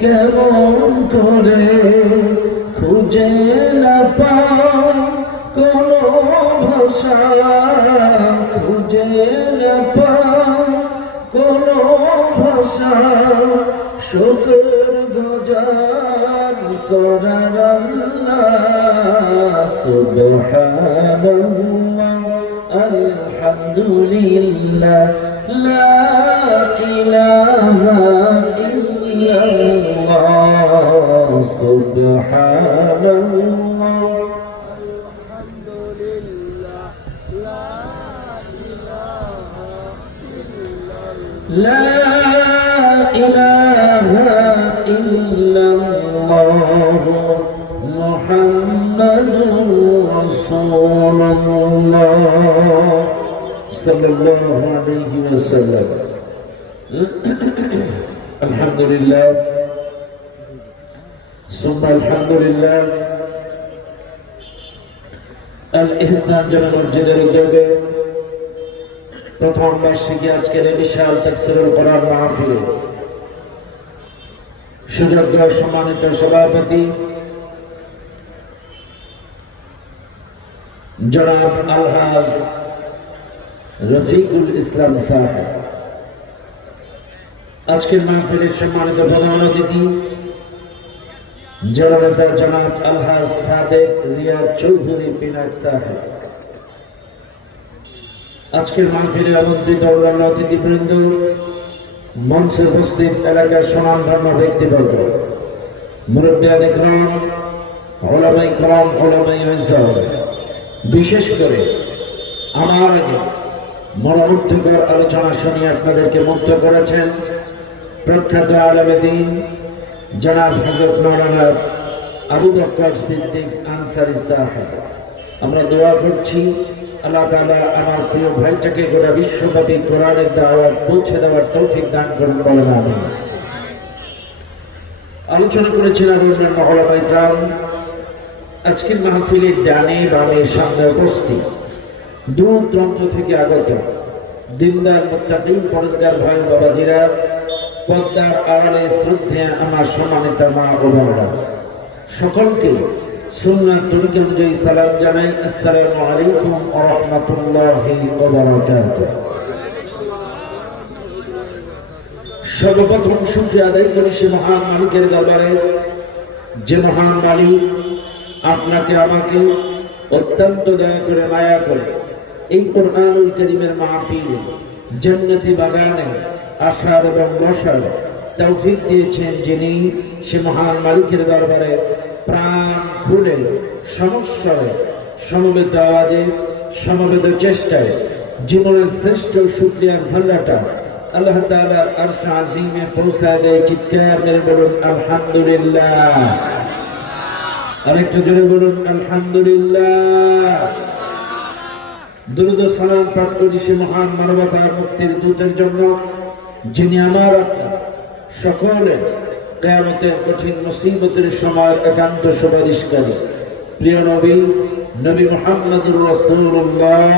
কেমন করে খুঁজে না পাই কোনো ভাষা, খুঁজে না পাই কোনো ভাষা, শুকর গুজার করার আল্লাহ। সুবহানাল্লাহ আলহামদুলিল্লাহ লা ইলাহা ইল্লাল্লাহ। সুবহানাল্লাহ আলহামদুলিল্লাহ লা ইলাহা ইল্লাল্লাহ মুহাম্মাদুর রাসূলুল্লাহ সাল্লাল্লাহু আলাইহি ওয়াসাল্লাম। আলহামদুলিল্লাহ সুম্মা আলহামদুলিল্লাহ। আল ইহসান জামে মসজিদের উদ্যোগে প্রথম বার্ষিকী আজকের এই বিশাল তাফসীরুল কোরআন মাহফিলে সুযোগ্য সম্মানিত সভাপতি জনাব আলহাজ রফিকুল ইসলাম সাহেব, আজকের মাহফিলের সম্মানিত প্রধান অতিথি জননেতা জনাব আলহাজ সাদেক রিয়াদ চৌধুরী পিনাক সাহেব, আজকের মাহফিলে আমন্ত্রিত অন্যান্য অতিথিবৃন্দ, মঞ্চে উপস্থিত এলাকার সুনামধন্য ব্যক্তিবর্গ, মুরব্বিয়ান ইকরাম, উলামায়ে কেরাম, উলামায়ে ইজ্জত, বিশেষ করে আমার আগে মনোমুগ্ধকর আলোচনা শুনিয়ে আপনাদেরকে মুগ্ধ করেছেন প্রখ্যাত আলেমে দ্বীন জনাব হযরত মাওলানা আবু বকর সিদ্দিক আনসারী সাহেব। আমরা দোয়া করছি আল্লাহ তাআলা আমার প্রিয় ভাইটাকে গোটা বিশ্বব্যাপী কোরআনের দাওয়াত পৌঁছে দেওয়ার তৌফিক দান করুন, বলেন আমিন। আলোচনা করেছিলাম অন্যান্য উলামায়ে কেরাম। আজকের মাহফিলের ডানে বামে সামনে উপস্থিত দূর দূরান্ত থেকে আগত দিনদার মুত্তাকিন পরেজগার ভাই বাবাজিরা, পর্দার আড়ালে শ্রদ্ধেয় আমার সম্মানিত মা ও বোনেরা, সকলকে সুন্নাত তরিকা অনুযায়ী সালাম জানাই। আসসালামু আলাইকুম ওয়া রাহমাতুল্লাহি ওয়া বারাকাতুহু। সর্বপ্রথম শুকরিয়া আদায় করি সে মহান মালিকের দরবারে, যে মহান মালিক আপনাকে আমাকে অত্যন্ত দয়া করে মায়া করে এই কোরআনুল কারীমের মাহফিলে জান্নাতি বাগানে আসার এবং বসার তৌফিক দিয়েছেন, যিনি সে মহান মালিকের দরবারে প্রাণ খুলে সমস্যায় সমবেত আওয়াজে সমবেত চেষ্টায় জীবনের শ্রেষ্ঠ শুকরিয়ার ঝাল্লাটা আল্লাহ তাআলার আরশ আজিমে পৌঁছায় দেয়। চিৎকার মেরে বলুন আলহামদুলিল্লাহ। আরেকটু জোরে বলুন আলহামদুলিল্লাহ। দুরূদ ও সালাম পাঠ করি সে মহান মানবতার মুক্তির দূতের জন্য, যিনি আমার আপনার সকলে কিয়ামতের কঠিন মুসিবতের সময় একান্ত সুপারিশকারী প্রিয় নবী নবী মুহাম্মদুর রাসূলুল্লাহ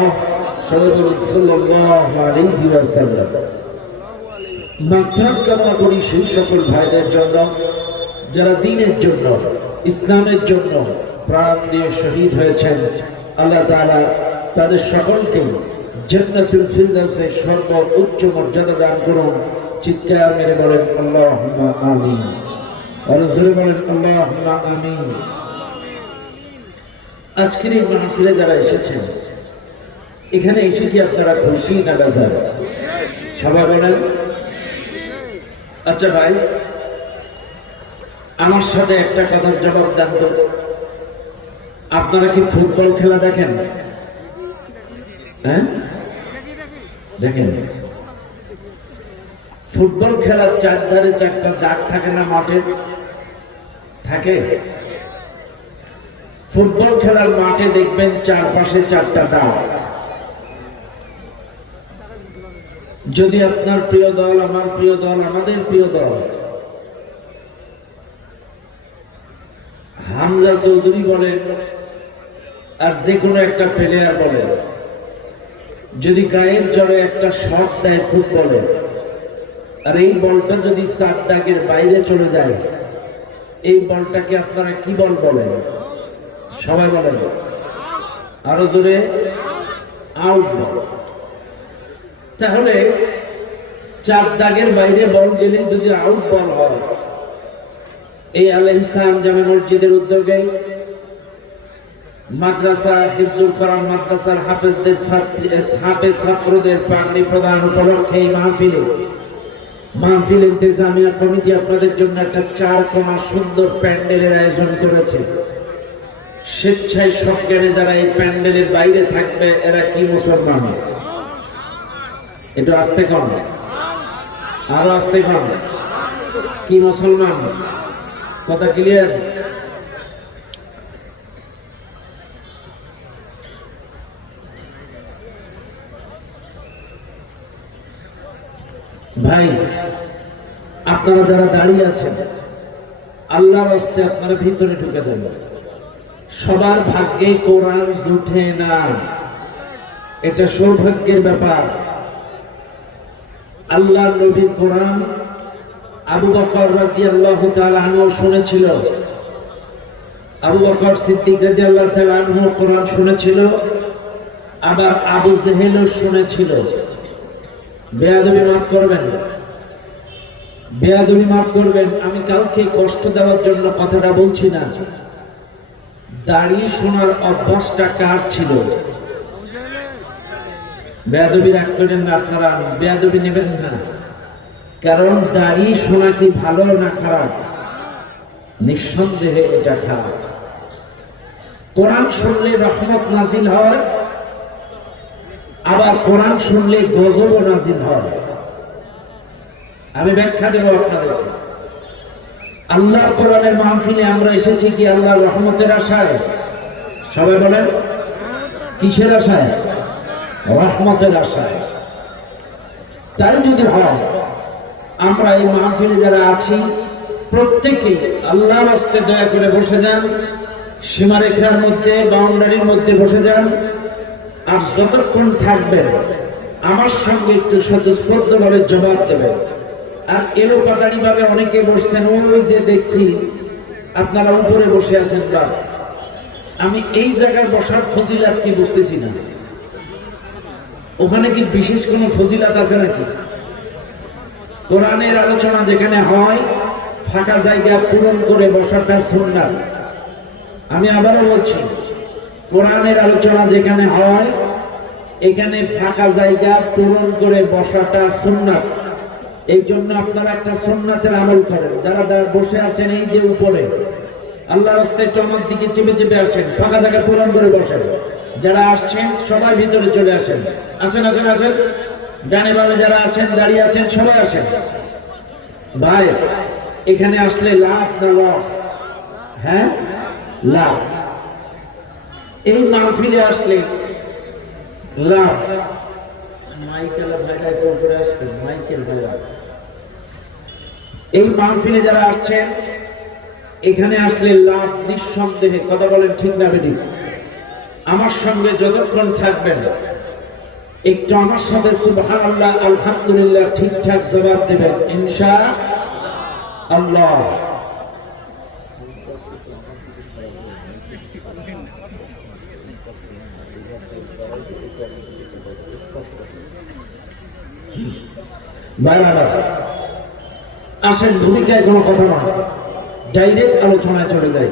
সাল্লাল্লাহু আলাইহি ওয়াসাল্লাম। মাগফিরাত কামনা করি সেই সকল ভাইদের জন্য যারা দ্বীনের জন্য, ইসলামের জন্য প্রাণ দিয়ে শহীদ হয়েছেন। আল্লাহ তাআলা তাদের সকলকে জান্নাতুল ফিরদাউসের সর্বোচ্চ মর্যাদা দান করুন। চিৎকার মেরে বলেন আল্লাহুম্মা আমিন। আর জোরে বলেন আল্লাহুম্মা আমিন। আজকের এই মাহফিলে যারা এসেছেন, এখানে এসে কি আপনারা খুশি না বেজার? সবাই বলেন। আচ্ছা ভাই, আমার সাথে একটা কথার জবাব দেন তো, আপনারা কি ফুটবল খেলা দেখেন? হ্যাঁ দেখেন। ফুটবল খেলার চারধারে চারটা দাগ থাকে না মাঠে? থাকে। ফুটবল খেলার মাঠে দেখবেন চারপাশে চারটা দাগ। যদি আপনার প্রিয় দল, আমার প্রিয় দল, আমাদের প্রিয় দল হামজা চৌধুরী বলে আর যে কোনো একটা প্লেয়ার বলে, যদি গায়ের জোরে একটা শট দেয় ফুটবলে, আর এই বলটা যদি 7 দাগের বাইরে চলে যায়, এই বলটাকে আপনারা কি বল বলেন? সবাই বলেন, আরো জোরে, আউট বল। তাহলে 4 দাগের বাইরে বল গেলে যদি আউট বল হয়, এই আল ইহসান জামে মসজিদের উদ্যোগে মাদ্রাসা হিফজুল কোরআন মাদ্রাসার হাফেজদের ছাত্রদের পাগড়ি প্রদান উপলক্ষে এই মাহফিল ইন্তেজামিয়া কমিটি আপনাদের জন্য একটা 4 কোণা সুন্দর প্যান্ডেলের আয়োজন করেছে। স্বেচ্ছায় সজ্ঞানে যারা এই প্যান্ডেলের বাইরে থাকবে এরা কি মুসলমান? একটু আস্তে কম, আরো আস্তে কম, কি মুসলমান? কথা ক্লিয়ার? ভাই, আপনারা যারা দাঁড়িয়ে আছেন, আল্লাহর রাস্তে আপনারা ভিতরে ঢুকে যাবেন। সবার ভাগ্যে কোরআন জুটে না, এটা সৌভাগ্যের ব্যাপার। আল্লাহর নবীর কোরআন আবু বকর রাদিয়াল্লাহু তাআলা আনহু শুনেছিল, আবু বকর সিদ্দিক রাদিয়াল্লাহু তাআলা আনহু কোরআন শুনেছিল, আবার আবু জেহেলও শুনেছিল। বেয়াদবি মাফ করবেন, বেয়াদবি মাফ করবেন। আমি কাউকে কষ্ট দেওয়ার জন্য কথাটা বলছি না। দাঁড়িয়ে শোনার অভ্যাসটা কার ছিল? বেয়াদবি রাগ করেন না আপনারা, বেয়াদবি নেবেন না। কারণ দাঁড়িয়ে শোনা কি ভালো না খারাপ? নিঃসন্দেহে এটা খারাপ। কোরআন শুনলে রহমত নাজিল হয়, আবার কোরআন শুনলে গজবও নাজিল হয়। আমি ব্যাখ্যা দেব আপনাদেরকে। আল্লাহর কোরআনের মাহফিলে আমরা এসেছি কি আল্লাহর রহমতের আশায়? সবাই বলেন, কিসের আশায়? রহমতের আশায়। তাই যদি হয়, আমরা এই মাহফিলে যারা আছি প্রত্যেকেই আল্লাহর রাস্তে দয়া করে বসে যান, সীমারেখার মধ্যে, বাউন্ডারির মধ্যে বসে যান। আর যতক্ষণ থাকবেন আমার সঙ্গে একটু স্বতঃস্ফূর্তভাবে জবাব দেবেন। আর এলো পাতারি ভাবে অনেকে বসছেন, ওই যে দেখছি আপনারা উপরে বসে আছেন। বা আমি এই জায়গায় বসার ফজিলাত কি বুঝতেছি না। ওখানে কি বিশেষ কোনো ফজিলাত আছে নাকি? কোরআনের আলোচনা যেখানে হয়, ফাঁকা জায়গা পূরণ করে বসাটা সুন্নাত। আমি আবারও বলছি, কোরআনের আলোচনা যেখানে হয়, এখানে ফাঁকা জায়গা পূরণ করে বসাটা সুন্নাত। এই জন্য আপনারা একটা সুন্নাতের আমল করেন। যারা বসে আছেন এই যে উপরে, আল্লাহর রাস্তায় চমক দিকে চেপে চেপে আসেন, ফাঁকা জায়গা পূরণ করে বসেন। যারা আসছেন সবাই ভিতরে চলে আসেন। আসেন আসেন আসেন, ডানে বামে যারা আছেন, দাঁড়িয়ে আছেন, সবাই আসেন। ভাই, এখানে আসলে লাভ না লস? হ্যাঁ, লাভ। এই মাহফিলে আসলে লাভ। মাইকেল ভাইরা করে আসবে, মাইকেল ভাইরা। এই মাহফিলে যারা আসছেন, এখানে আসলে লাভ নিঃসন্দেহে। কথা বলেন ঠিক না বেঠিক? আমার সঙ্গে যতক্ষণ থাকবেন একটু আমার সাথে সুবহানাল্লাহ আলহামদুলিল্লাহ ঠিকঠাক জবাব দেবেন ইনশাআল্লাহ। আসেন, ভূমিকায় কোনো কথা নয়, ডাইরেক্ট আলোচনায় চলে যায়।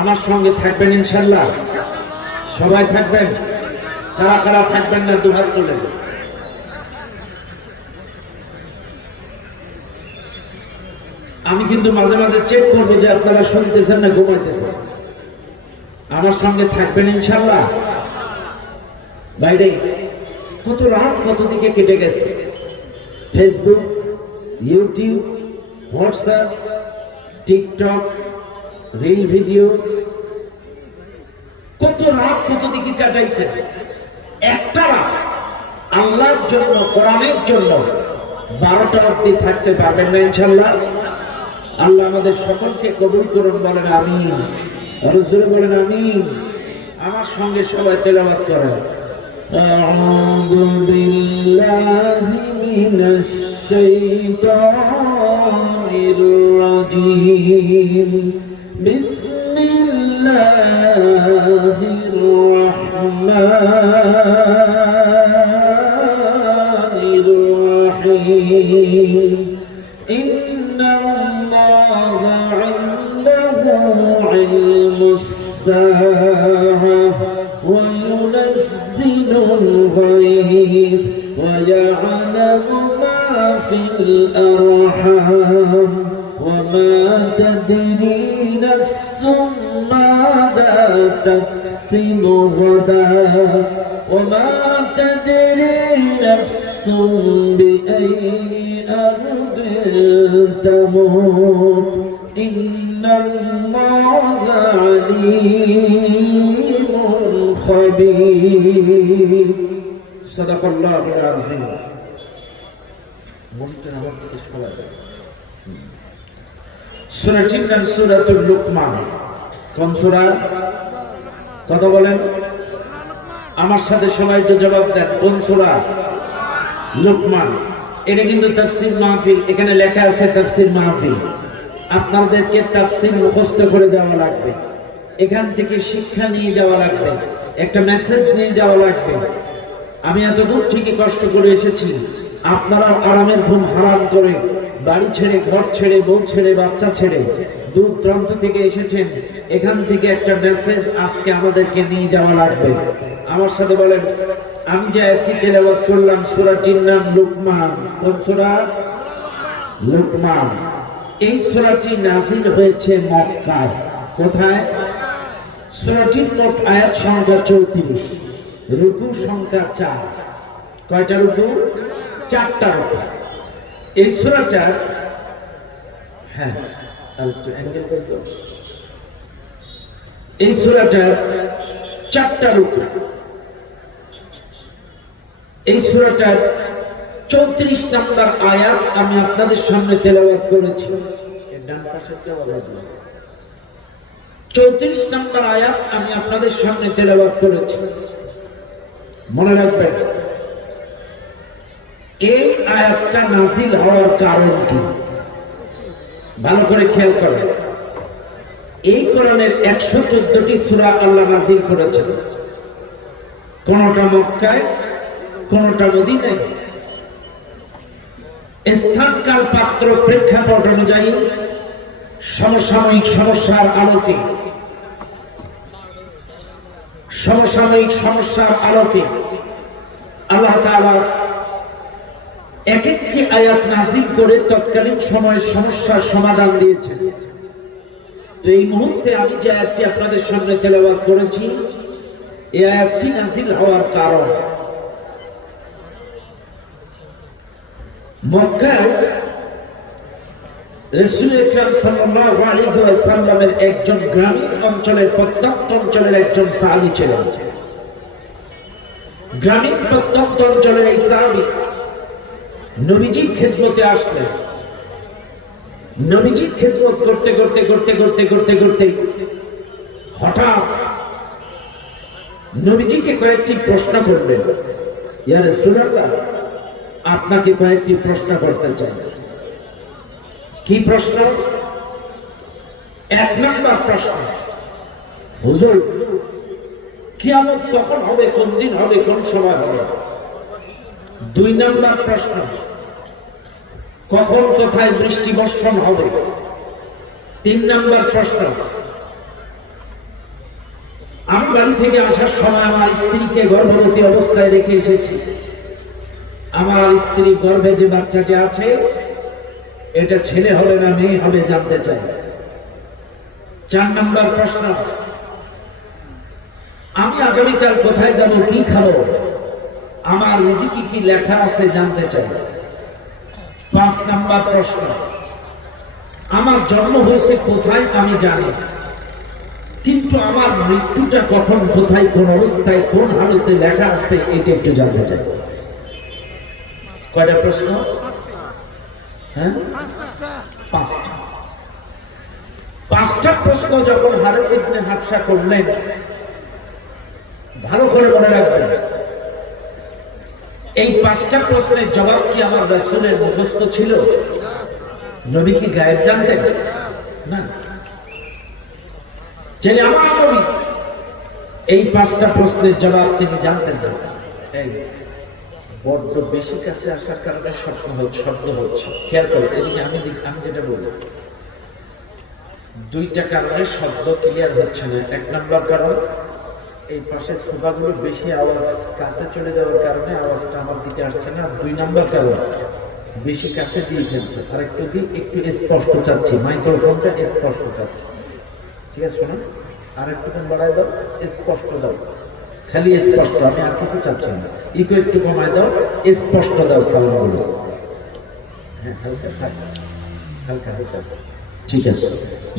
আমার সঙ্গে থাকবেন ইনশাআল্লাহ? সবাই থাকবেন? কারা কারা থাকবেন না দুহাত তুলে। আমি কিন্তু মাঝে মাঝে চেক করবো যে আপনারা শুনতেছেন না ঘুমাইতেছেন। আমার সঙ্গে থাকবেন ইনশাআল্লাহ? বাইরে কত রাত কত দিকে কেটে গেছে। Facebook, YouTube, WhatsApp, TikTok, reel video, কত রাত কত দিকে কাটাইছে। একটা রাত আল্লাহর জন্য, কোরআনের জন্য 12টা অবধি থাকতে পারবেন না ইনশাআল্লাহ? আল্লাহ আমাদের সকলকে কবুল করুন, বলেন আমিন। আর জোরে বলেন আমিন। আমার সঙ্গে সবাই তেলাওয়াত করেন। আউযু বিল্লাহি মিনাশ الشيطان الرجيم بسم الله الرحمن الرحيم إن الله عنده علم الساعة وينزل الغيث ويعلم ما في الأرحام وما تدري نفس ماذا تكسب غدا وما تدري نفس بأي أرض تموت إن الله عليم خبير صدق الله العظيم সূরাটির নাম সূরাতুল লুকমান। কোন সূরা? কথা বলেন আমার সাথে, সবাই তো জবাব দেন। কোন সূরা? লুকমান। এটা কিন্তু তাফসীর মাহফিল, এখানে লেখা আছে তাফসীর মাহফিল। আপনাদেরকে তাফসীর মুখস্থ করে যাওয়া লাগবে, এখান থেকে শিক্ষা নিয়ে যাওয়া লাগবে, একটা মেসেজ নিয়ে যাওয়া লাগবে। আমি এত দূর থেকে কষ্ট করে এসেছি, আপনারা আরামের ঘুম হারাম করে বাড়ি ছেড়ে, ঘর ছেড়ে, বউ ছেড়ে, বাচ্চা ছেড়ে দূর দূরান্ত থেকে এসেছেন। এখান থেকে একটা মেসেজ আজকে আমাদেরকে নিয়ে যাওয়া লাগবে। আমার সাথে বলেন, আমি যে আয়াতটি তেলাওয়াত করলাম সূরাটির নাম লুকমান। কোন সূরা? লুকমান। এই সূরাটি নাযিল হয়েছে মক্কায়। কোথায়? সূরাটির মোট আয়াত সংখ্যা 34, রুকু সংখ্যা 4। কয়টা রুকু? 4টা রুকু। এই সূরাটা, হ্যাঁ একটু অ্যাঙ্গেল করে দাও। এই সূরাটার 4টা রুকু। এই সূরাটার 34 নম্বর আয়াত আমি আপনাদের সামনে তেলাওয়াত করেছি। এর ডান পাশেরটা বলা দিই। 34 নম্বর আয়াত আমি আপনাদের সামনে তেলাওয়াত করেছি। মনে রাখবেন, এই আয়াতটা নাযিল হওয়ার কারণ কি? ভালো করে খেয়াল করেন। এই কোরআনের 114টি সূরা আল্লাহ নাযিল করেছেন, কোনটা মক্কায়, কোনটা মদিনায়। স্থান, কাল, পাত্র, প্রেক্ষাপট অনুযায়ী সমসাময়িক সমস্যার আলোকে, সমসাময়িক সমস্যার আলোকে আল্লাহ তাআলা এক একটি আয়াত নাযিল করে তৎকালীন সময়ের সমস্যার সমাধান দিয়েছেন। তো এই মুহূর্তে আমি যে আয়াতটি আপনাদের সামনে তেলাওয়াত করেছি, এই আয়াতটি নাযিল হওয়ার কারণ, মক্কায় রাসূল আকরাম সাল্লাল্লাহু আলাইহি ওয়াসাল্লামের একজন গ্রামীণ অঞ্চলের, প্রত্যন্ত অঞ্চলের একজন সাহাবী ছিলেন। গ্রামীণ প্রত্যন্ত অঞ্চলের এই সাহাবী নবীজির খেদমতে আসলেন। নবীজির খেদমত করতে করতে করতে করতে করতে করতে হঠাৎ নবীজিকে কয়েকটি প্রশ্ন করলেন। ইয়া রাসূলুল্লাহ, আপনাকে কয়েকটি প্রশ্ন করতে চাই। কি প্রশ্ন? 1 নম্বর প্রশ্ন, হুজুর কিয়ামত কখন হবে, কোন দিন হবে, কোন সময় হবে? 2 নম্বর প্রশ্ন, কখন কোথায় বৃষ্টি বর্ষণ হবে? 3 নম্বর প্রশ্ন, আমি বাড়ি থেকে আসার সময় আমার স্ত্রীকে গর্ভবতী অবস্থায় রেখে এসেছি। আমার স্ত্রী গর্ভে যে বাচ্চাটি আছে, এটা ছেলে হবে না মেয়ে হবে জানতে চাই। 4 নম্বর প্রশ্ন, আমি আগামীকাল কোথায় যাব, কি খাবো, আমার রিজিকে কি লেখা আছে জানতে চাই। 5 নম্বর প্রশ্ন, আমার জন্ম হয়েছে কোথায় আমি জানি, কিন্তু আমার মৃত্যুটা কখন, কোথায়, কোন অবস্থায়, কোন হালতে লেখা আছে, এটা একটু জানতে চাই। কয়টা প্রশ্ন? হ্যাঁ, 5টা প্রশ্ন যখন হারিস ইবনে হাফসা করলেন, ভালো করে মনে রাখবেন, এই 5টা প্রশ্নের জবাব কি আমার রাসূলের মুখস্থ ছিল? নবী কি গায়েব জানতেন না? যিনি আমার নবী, এই 5টা প্রশ্নের জবাব তিনি জানতেন না। এই বড্ড বেশি কাছে আসার কারণে শব্দ হচ্ছে, খেয়াল করো। এদিকে আমি যেটা বলছি, 2টা কারণে শব্দ ক্লিয়ার হচ্ছে না। 1 নম্বর কারণ, এই পাশে সোফাগুলো বেশি আওয়াজ কাছে চলে যাওয়ার কারণে আওয়াজটা আমার দিকে আসছে না। 2 নম্বর কারণ, বেশি কাছে দিয়ে ফেলছে। আর একটু স্পষ্ট চাচ্ছি, মাইক্রোফোনটা স্পষ্ট চাচ্ছি। ঠিক আছে, শোনো, আর একটু বাড়াই দাও, স্পষ্ট দাও, খালি স্পষ্ট, আমি আর কিছু চাচ্ছি না। ইকো একটু কমাই দাও, স্পষ্ট দাও সাউন্ডগুলো। হ্যাঁ, হালকা থাক, হালকা হালকা। ঠিক আছে,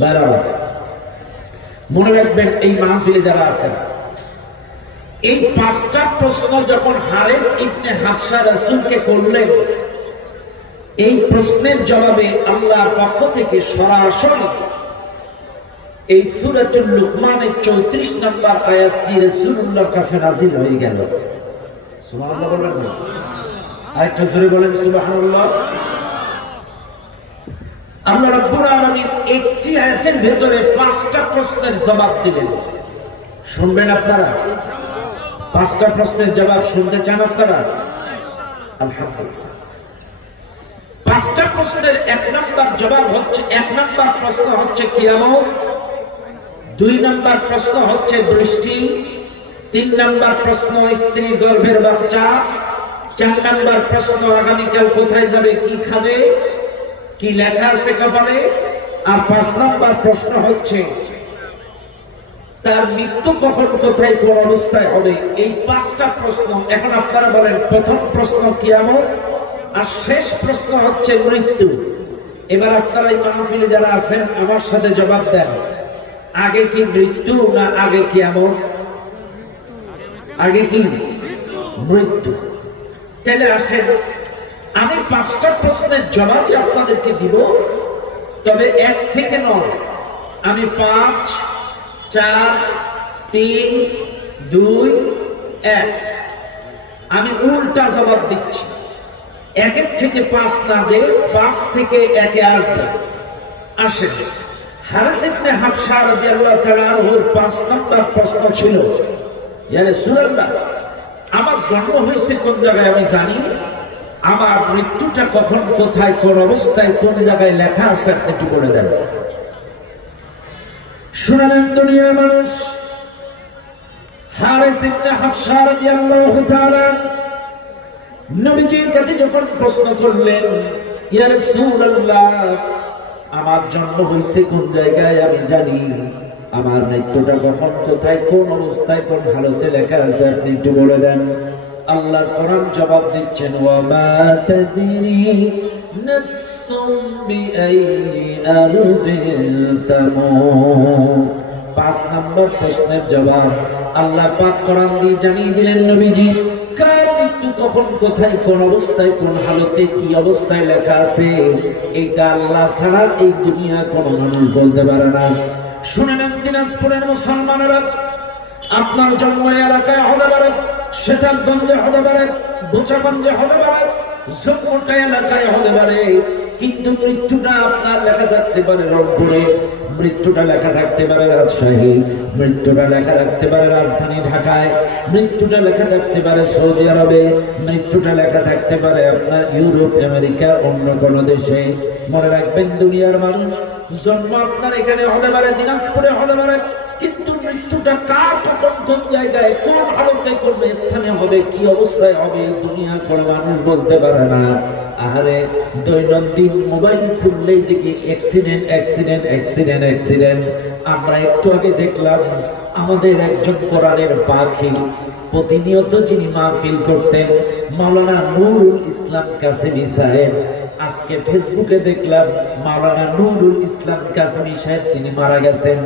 বারবার মনে রাখবেন, এই মাহফিলে যারা আছেন, এই 5টা প্রশ্ন যখন হারেস ইবনে হাফসা রাসূলকে করলেন, এই প্রশ্নের জবাবে আল্লাহর পক্ষ থেকে সরাসরি এই সূরাতুল লুকমানের 34 নম্বর আয়াতটি রাসূলুল্লাহর কাছে নাযিল হয়ে গেল। সুবহানাল্লাহ বলবেন না? আরেকটু জোরে বলেন সুবহানাল্লাহ। আল্লাহ রাব্বুল আলামিন একটি আয়াতের ভেতরে 5টা প্রশ্নের জবাব দিলেন। শুনবেন আপনারা? 5টা প্রশ্নের জবাব শুনতে চান আপনারা? আলহামদুলিল্লাহ। 5টা প্রশ্নের 1 নম্বর জবাব হচ্ছে, 1 নম্বর প্রশ্ন হচ্ছে কিয়ামত, 2 নম্বর প্রশ্ন হচ্ছে বৃষ্টি, 3 নম্বর প্রশ্ন স্ত্রীর গর্ভের বাচ্চা, 4 নম্বর প্রশ্ন আগামীকাল কোথায় যাবে, কি খাবে, কি লেখা আছে কপালে, আর 5 নম্বর প্রশ্ন হচ্ছে তার মৃত্যু কখন, কোথায়, কোন অবস্থায় হবে। এই 5টা প্রশ্ন। এখন আপনারা বলেন, প্রথম প্রশ্ন কিয়ামত, আর শেষ প্রশ্ন হচ্ছে মৃত্যু। এবার আপনারা এই মাহফিলে যারা আছেন আমার সাথে জবাব দেন, আগে কি মৃত্যু না আগে কিয়ামত? আগে কি মৃত্যু? তাহলে আসেন, আমি 5টা প্রশ্নের জবাবই আপনাদেরকে দিব, তবে 1 থেকে 9। আমি 5, 4, 3, 2, 1 আমি উল্টা জবাব দিচ্ছি। 1 থেকে 5 না, যে 5 থেকে 1 আসবে। আসেন, হারিস ইবনে হাফসা রাদিয়াল্লাহু তাআলা আনহুর 5 নম্বর প্রশ্ন ছিল, ইয়া রাসূলুল্লাহ, আমার জন্ম হয়েছে কোন জায়গায় আমি জানি, আমার মৃত্যুটা কখন, কোথায়, কোন অবস্থায়, কোন জায়গায় লেখা আছে আপনি একটু বলে দেন। শুনেন দুনিয়ার মানুষ, হারিস ইবনে হাফসা রাদিয়াল্লাহু তাআলা নবীজির কাছে যখন প্রশ্ন করলেন, ইয়া রাসূলুল্লাহ, আমার জন্ম হয়েছে কোন জায়গায় আমি জানি, আমার মৃত্যুটা কখন, কোথায়, কোন অবস্থায়, কোন হালতে লেখা আছে আপনি একটু বলে দেন। আল্লাহর কোরআন জবাব দিচ্ছেন, ওয়া মা তাদরি নাফসুম বিআইয়ি আরদিন তামুত। 5 নম্বর প্রশ্নের জবাব আল্লাহ পাক কোরআন দিয়ে জানিয়ে দিলেন, নবীজি, কার মৃত্যু কখন, কোথায়, কোন অবস্থায়, কোন হালতে, কি অবস্থায় লেখা আছে, এটা আল্লাহ ছাড়া এই দুনিয়া কোন মানুষ বলতে পারে না। শুনে নেন দিনাজপুরের মুসলমানেরা, আপনার জন্ম এলাকায় হতে পারে, সেতাবগঞ্জে হতে পারে, বোচাগঞ্জে হতে পারে, জম্মুটা এলাকায় হতে পারে, কিন্তু মৃত্যুটা আপনার লেখা থাকতে পারে রংপুরে, মৃত্যুটা লেখা থাকতে পারে রাজশাহী, মৃত্যুটা লেখা থাকতে পারে রাজধানী ঢাকায়, মৃত্যুটা লেখা থাকতে পারে সৌদি আরবে, মৃত্যুটা লেখা থাকতে পারে আপনার ইউরোপ, আমেরিকা, অন্য কোনো দেশে। মনে রাখবেন দুনিয়ার মানুষ, জন্ম আপনার এখানে হতে পারে, দিনাজপুরে হতে পারে, কিন্তু মৃত্যুটা কার, কখন, কোন জায়গায়, কোন হালতে, কোন স্থানে হবে, কি অবস্থায় হবে, এই দুনিয়া কোন মানুষ বলতে পারে না। আরে দৈনন্দিন মোবাইল খুললেই দেখি অ্যাক্সিডেন্ট, অ্যাক্সিডেন্ট, অ্যাক্সিডেন্ট, অ্যাক্সিডেন্ট। আমরা একটু আগে দেখলাম আমাদের একজন কোরআনের পাখি, প্রতিনিয়ত যিনি মাহফিল করতেন, মাওলানা নুরুল ইসলাম কাসেমি সাহেব, আজকে ফেসবুকে দেখলাম মাওলানা নুরুল ইসলাম কাসেমি সাহেব তিনি মারা গেছেন।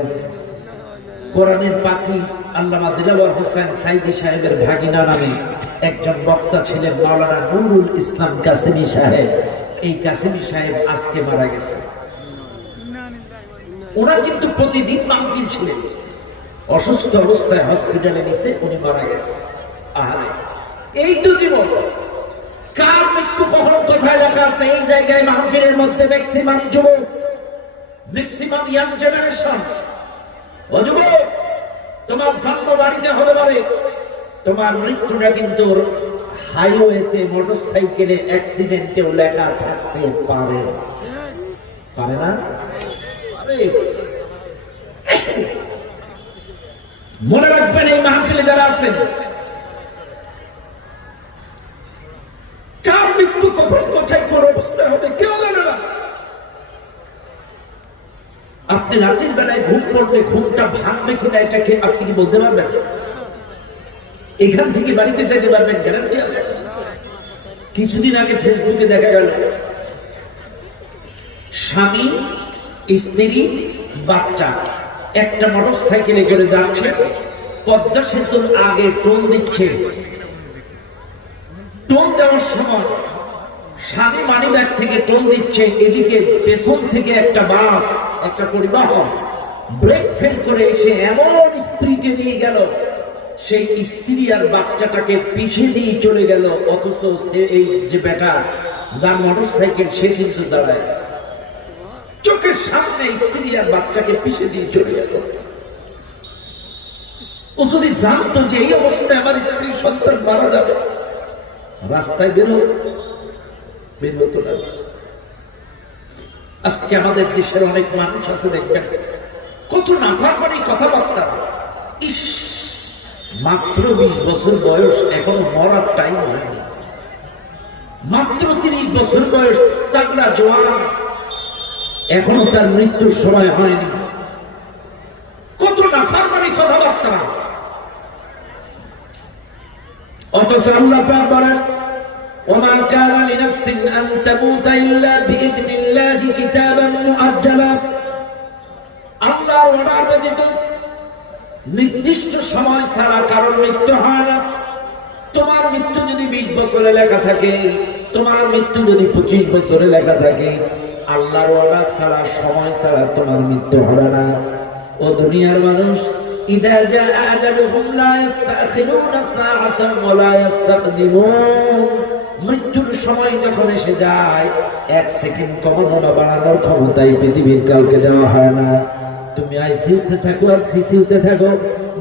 কোরআনের পাখি আল্লামা দিলাওয়ার হোসেন সাইদি সাহেবের ভাগিনা নামে একজন বক্তা ছিলেন মাওলানা নুরুল ইসলাম কাসেমি সাহেব। এই কাসেমি সাহেব আজকে মারা গেছে। ওরা কিন্তু প্রতিদিন মাহফিল ছিলেন, অসুস্থ অবস্থায় হসপিটালে নিছে, উনি মারা গেছে। আহারে, এই তো জীবন। কার মৃত্যু কখন কোথায় লেখা আছে? এই জায়গায় মাহফিলের মধ্যে ম্যাক্সিমাম যুবক, ম্যাক্সিমাম ইয়াং জেনারেশন। ও যুবক, তোমার জন্ম বাড়িতে হতে পারে, তোমার মৃত্যুটা কিন্তু হাইওয়েতে মোটরসাইকেলে অ্যাক্সিডেন্টেও লেখা থাকতে পারে। পারে না? মনে রাখবেন, এই মাহফিলে যারা আছেন, কার মৃত্যু কখন কোথায় কোন অবস্থায় হবে কেউ জানে না। আপনি রাতের বেলায় ঘুম পড়লে ঘুমটা ভাঙবে কিনা এটাকে আপনি কি বলতে পারবেন? এখান থেকে বাড়িতে যেতে পারবেন গ্যারান্টি আছে? কিছুদিন আগে ফেসবুকে দেখা গেল স্বামী, স্ত্রী, বাচ্চা একটা মোটরসাইকেলে করে যাচ্ছে, পদ্মা সেতুর আগে টোল দিচ্ছে। টোল দেওয়ার সময় স্বামী মানিব্যাগ থেকে টোল দিচ্ছে, এদিকে পেছন থেকে একটা বাস, একটা পরিবহন ব্রেক ফেল করে এসে এমন স্পিডে নিয়ে গেল, সেই স্ত্রী আর বাচ্চাটাকে পিছিয়ে দিয়ে চলে গেল। অথচ সে, এই যে বেটা যার মোটরসাইকেল, সে কিন্তু দাঁড়ায় চোখের সামনে স্ত্রী আর বাচ্চাকে পিছিয়ে দিয়ে চলে গেল। ও যদি জানতো যে এই অবস্থায় আমার স্ত্রী সন্তান মারা যাবে, রাস্তায় বের হতো না। আজকে আমাদের দেশের অনেক মানুষ আছে, দেখবেন কত নাফরমানি কথাবার্তা। ইস, মাত্র 20 বছর বয়স, এখনো মরার টাইম হয়নি। মাত্র 30 বছর বয়স, তাগড়া জওয়ান, এখনো তার মৃত্যুর সময় হয়নি। কত নাফরমানি কথাবার্তা। অথচ আল্লাহ পাক বলেন, ওমা কানা লিনাফসিন আন তামুতা ইল্লা বিইذنিল্লাহি কিতাবান মুআজ্জালা। আল্লাহর অর্ডার ব্যতীত নির্দিষ্ট সময় ছাড়া কারণ মৃত্যু হয় না। তোমার মৃত্যু যদি 20 বছরে লেখা থাকে, তোমার মৃত্যু যদি 25 বছরে লেখা থাকে, আল্লাহর অর্ডার ছাড়া, সময় ছাড়া তোমার মৃত্যু হবে না। ও দুনিয়ার মানুষ, ইদা জাআ আজালুহুম লা ইস্তাখিরুনা সাআতান ওয়া লা ইস্তাকদিমুন। মৃত্যুর সময় যখন এসে যায়, 1 সেকেন্ড কমানো বা বাড়ানোর ক্ষমতাই পৃথিবীর কাউকে দেওয়া হয় না। তুমি আইসিইউতে থাকো আর সিসিইউতে থাকো,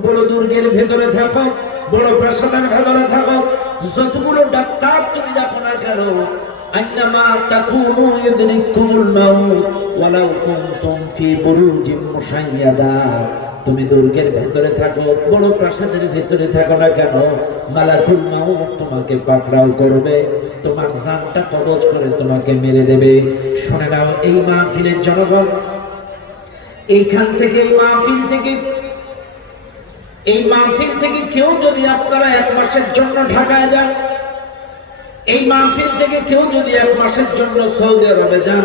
বড় দুর্গের ভেতরে থাকো, বড় প্রাসাদের ভেতরে থাকো, যতগুলো ডাক্তার তুমি রাখো না কেন, আইনামা তাকুনু ইউদরিকুমুল মাউত ওয়ালাউ কুনতুম ফি বুরুজিন মুশাইয়াদা। তুমি দুর্গের ভেতরে থাকো, বড় প্রাসাদের ভেতরে থাকো না কেন, মালাকুল মাউত তোমাকে পাকড়াও করবে, তোমার জানটা কবজ করে তোমাকে মেরে দেবে। শুনে নাও, এই মাহফিলের জনগণ, এইখান থেকে, এই মাহফিল থেকে কেউ যদি আপনারা 1 মাসের জন্য ঢাকায় যান, এই মাহফিল থেকে কেউ যদি 1 মাসের জন্য সৌদি আরবে যান,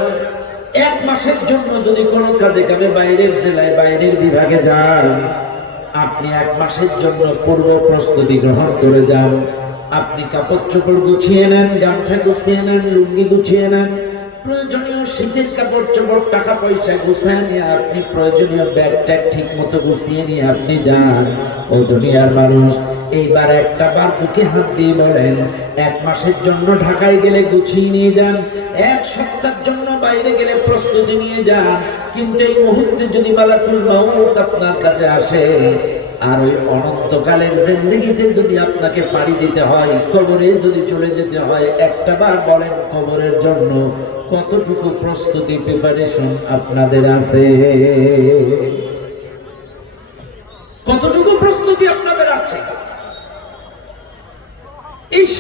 1 মাসের জন্য যদি কোনো কাজে কামে বাইরের জেলায়, বাইরের বিভাগে যান, আপনি 1 মাসের জন্য পূর্ব প্রস্তুতি গ্রহণ করে যান। আপনি কাপড় চোপড় গুছিয়ে নেন, গামছা গুছিয়ে নেন, লুঙ্গি গুছিয়ে নেন, প্রয়োজনীয় শীতের কাপড় চোপড়, টাকা পয়সা গুছিয়ে নিয়ে আপনি প্রয়োজনীয় ব্যাগ ট্যাগ ঠিক মতো গুছিয়ে নিয়ে আপনি যান। ও দুনিয়ার মানুষ, এইবার একটা বার বুকে হাত দিয়ে বলেন, 1 মাসের জন্য ঢাকায় গেলে গুছিয়ে নিয়ে যান, 1 সপ্তাহের জন্য বাইরে গেলে প্রস্তুতি নিয়ে যান। কিন্তু এই মুহূর্তে যদি মালাকুল মাউত আপনার কাছে আসে, আর ওই অনন্তকালের জিন্দেগিতে যদি আপনাকে পাড়ি দিতে হয়, কবরে যদি চলে যেতে হয়, একটা বার বলেন, কবরের জন্য কতটুকু প্রস্তুতি, প্রিপারেশন আপনাদের আছে? কতটুকু প্রস্তুতি আপনাদের আছে? ইস,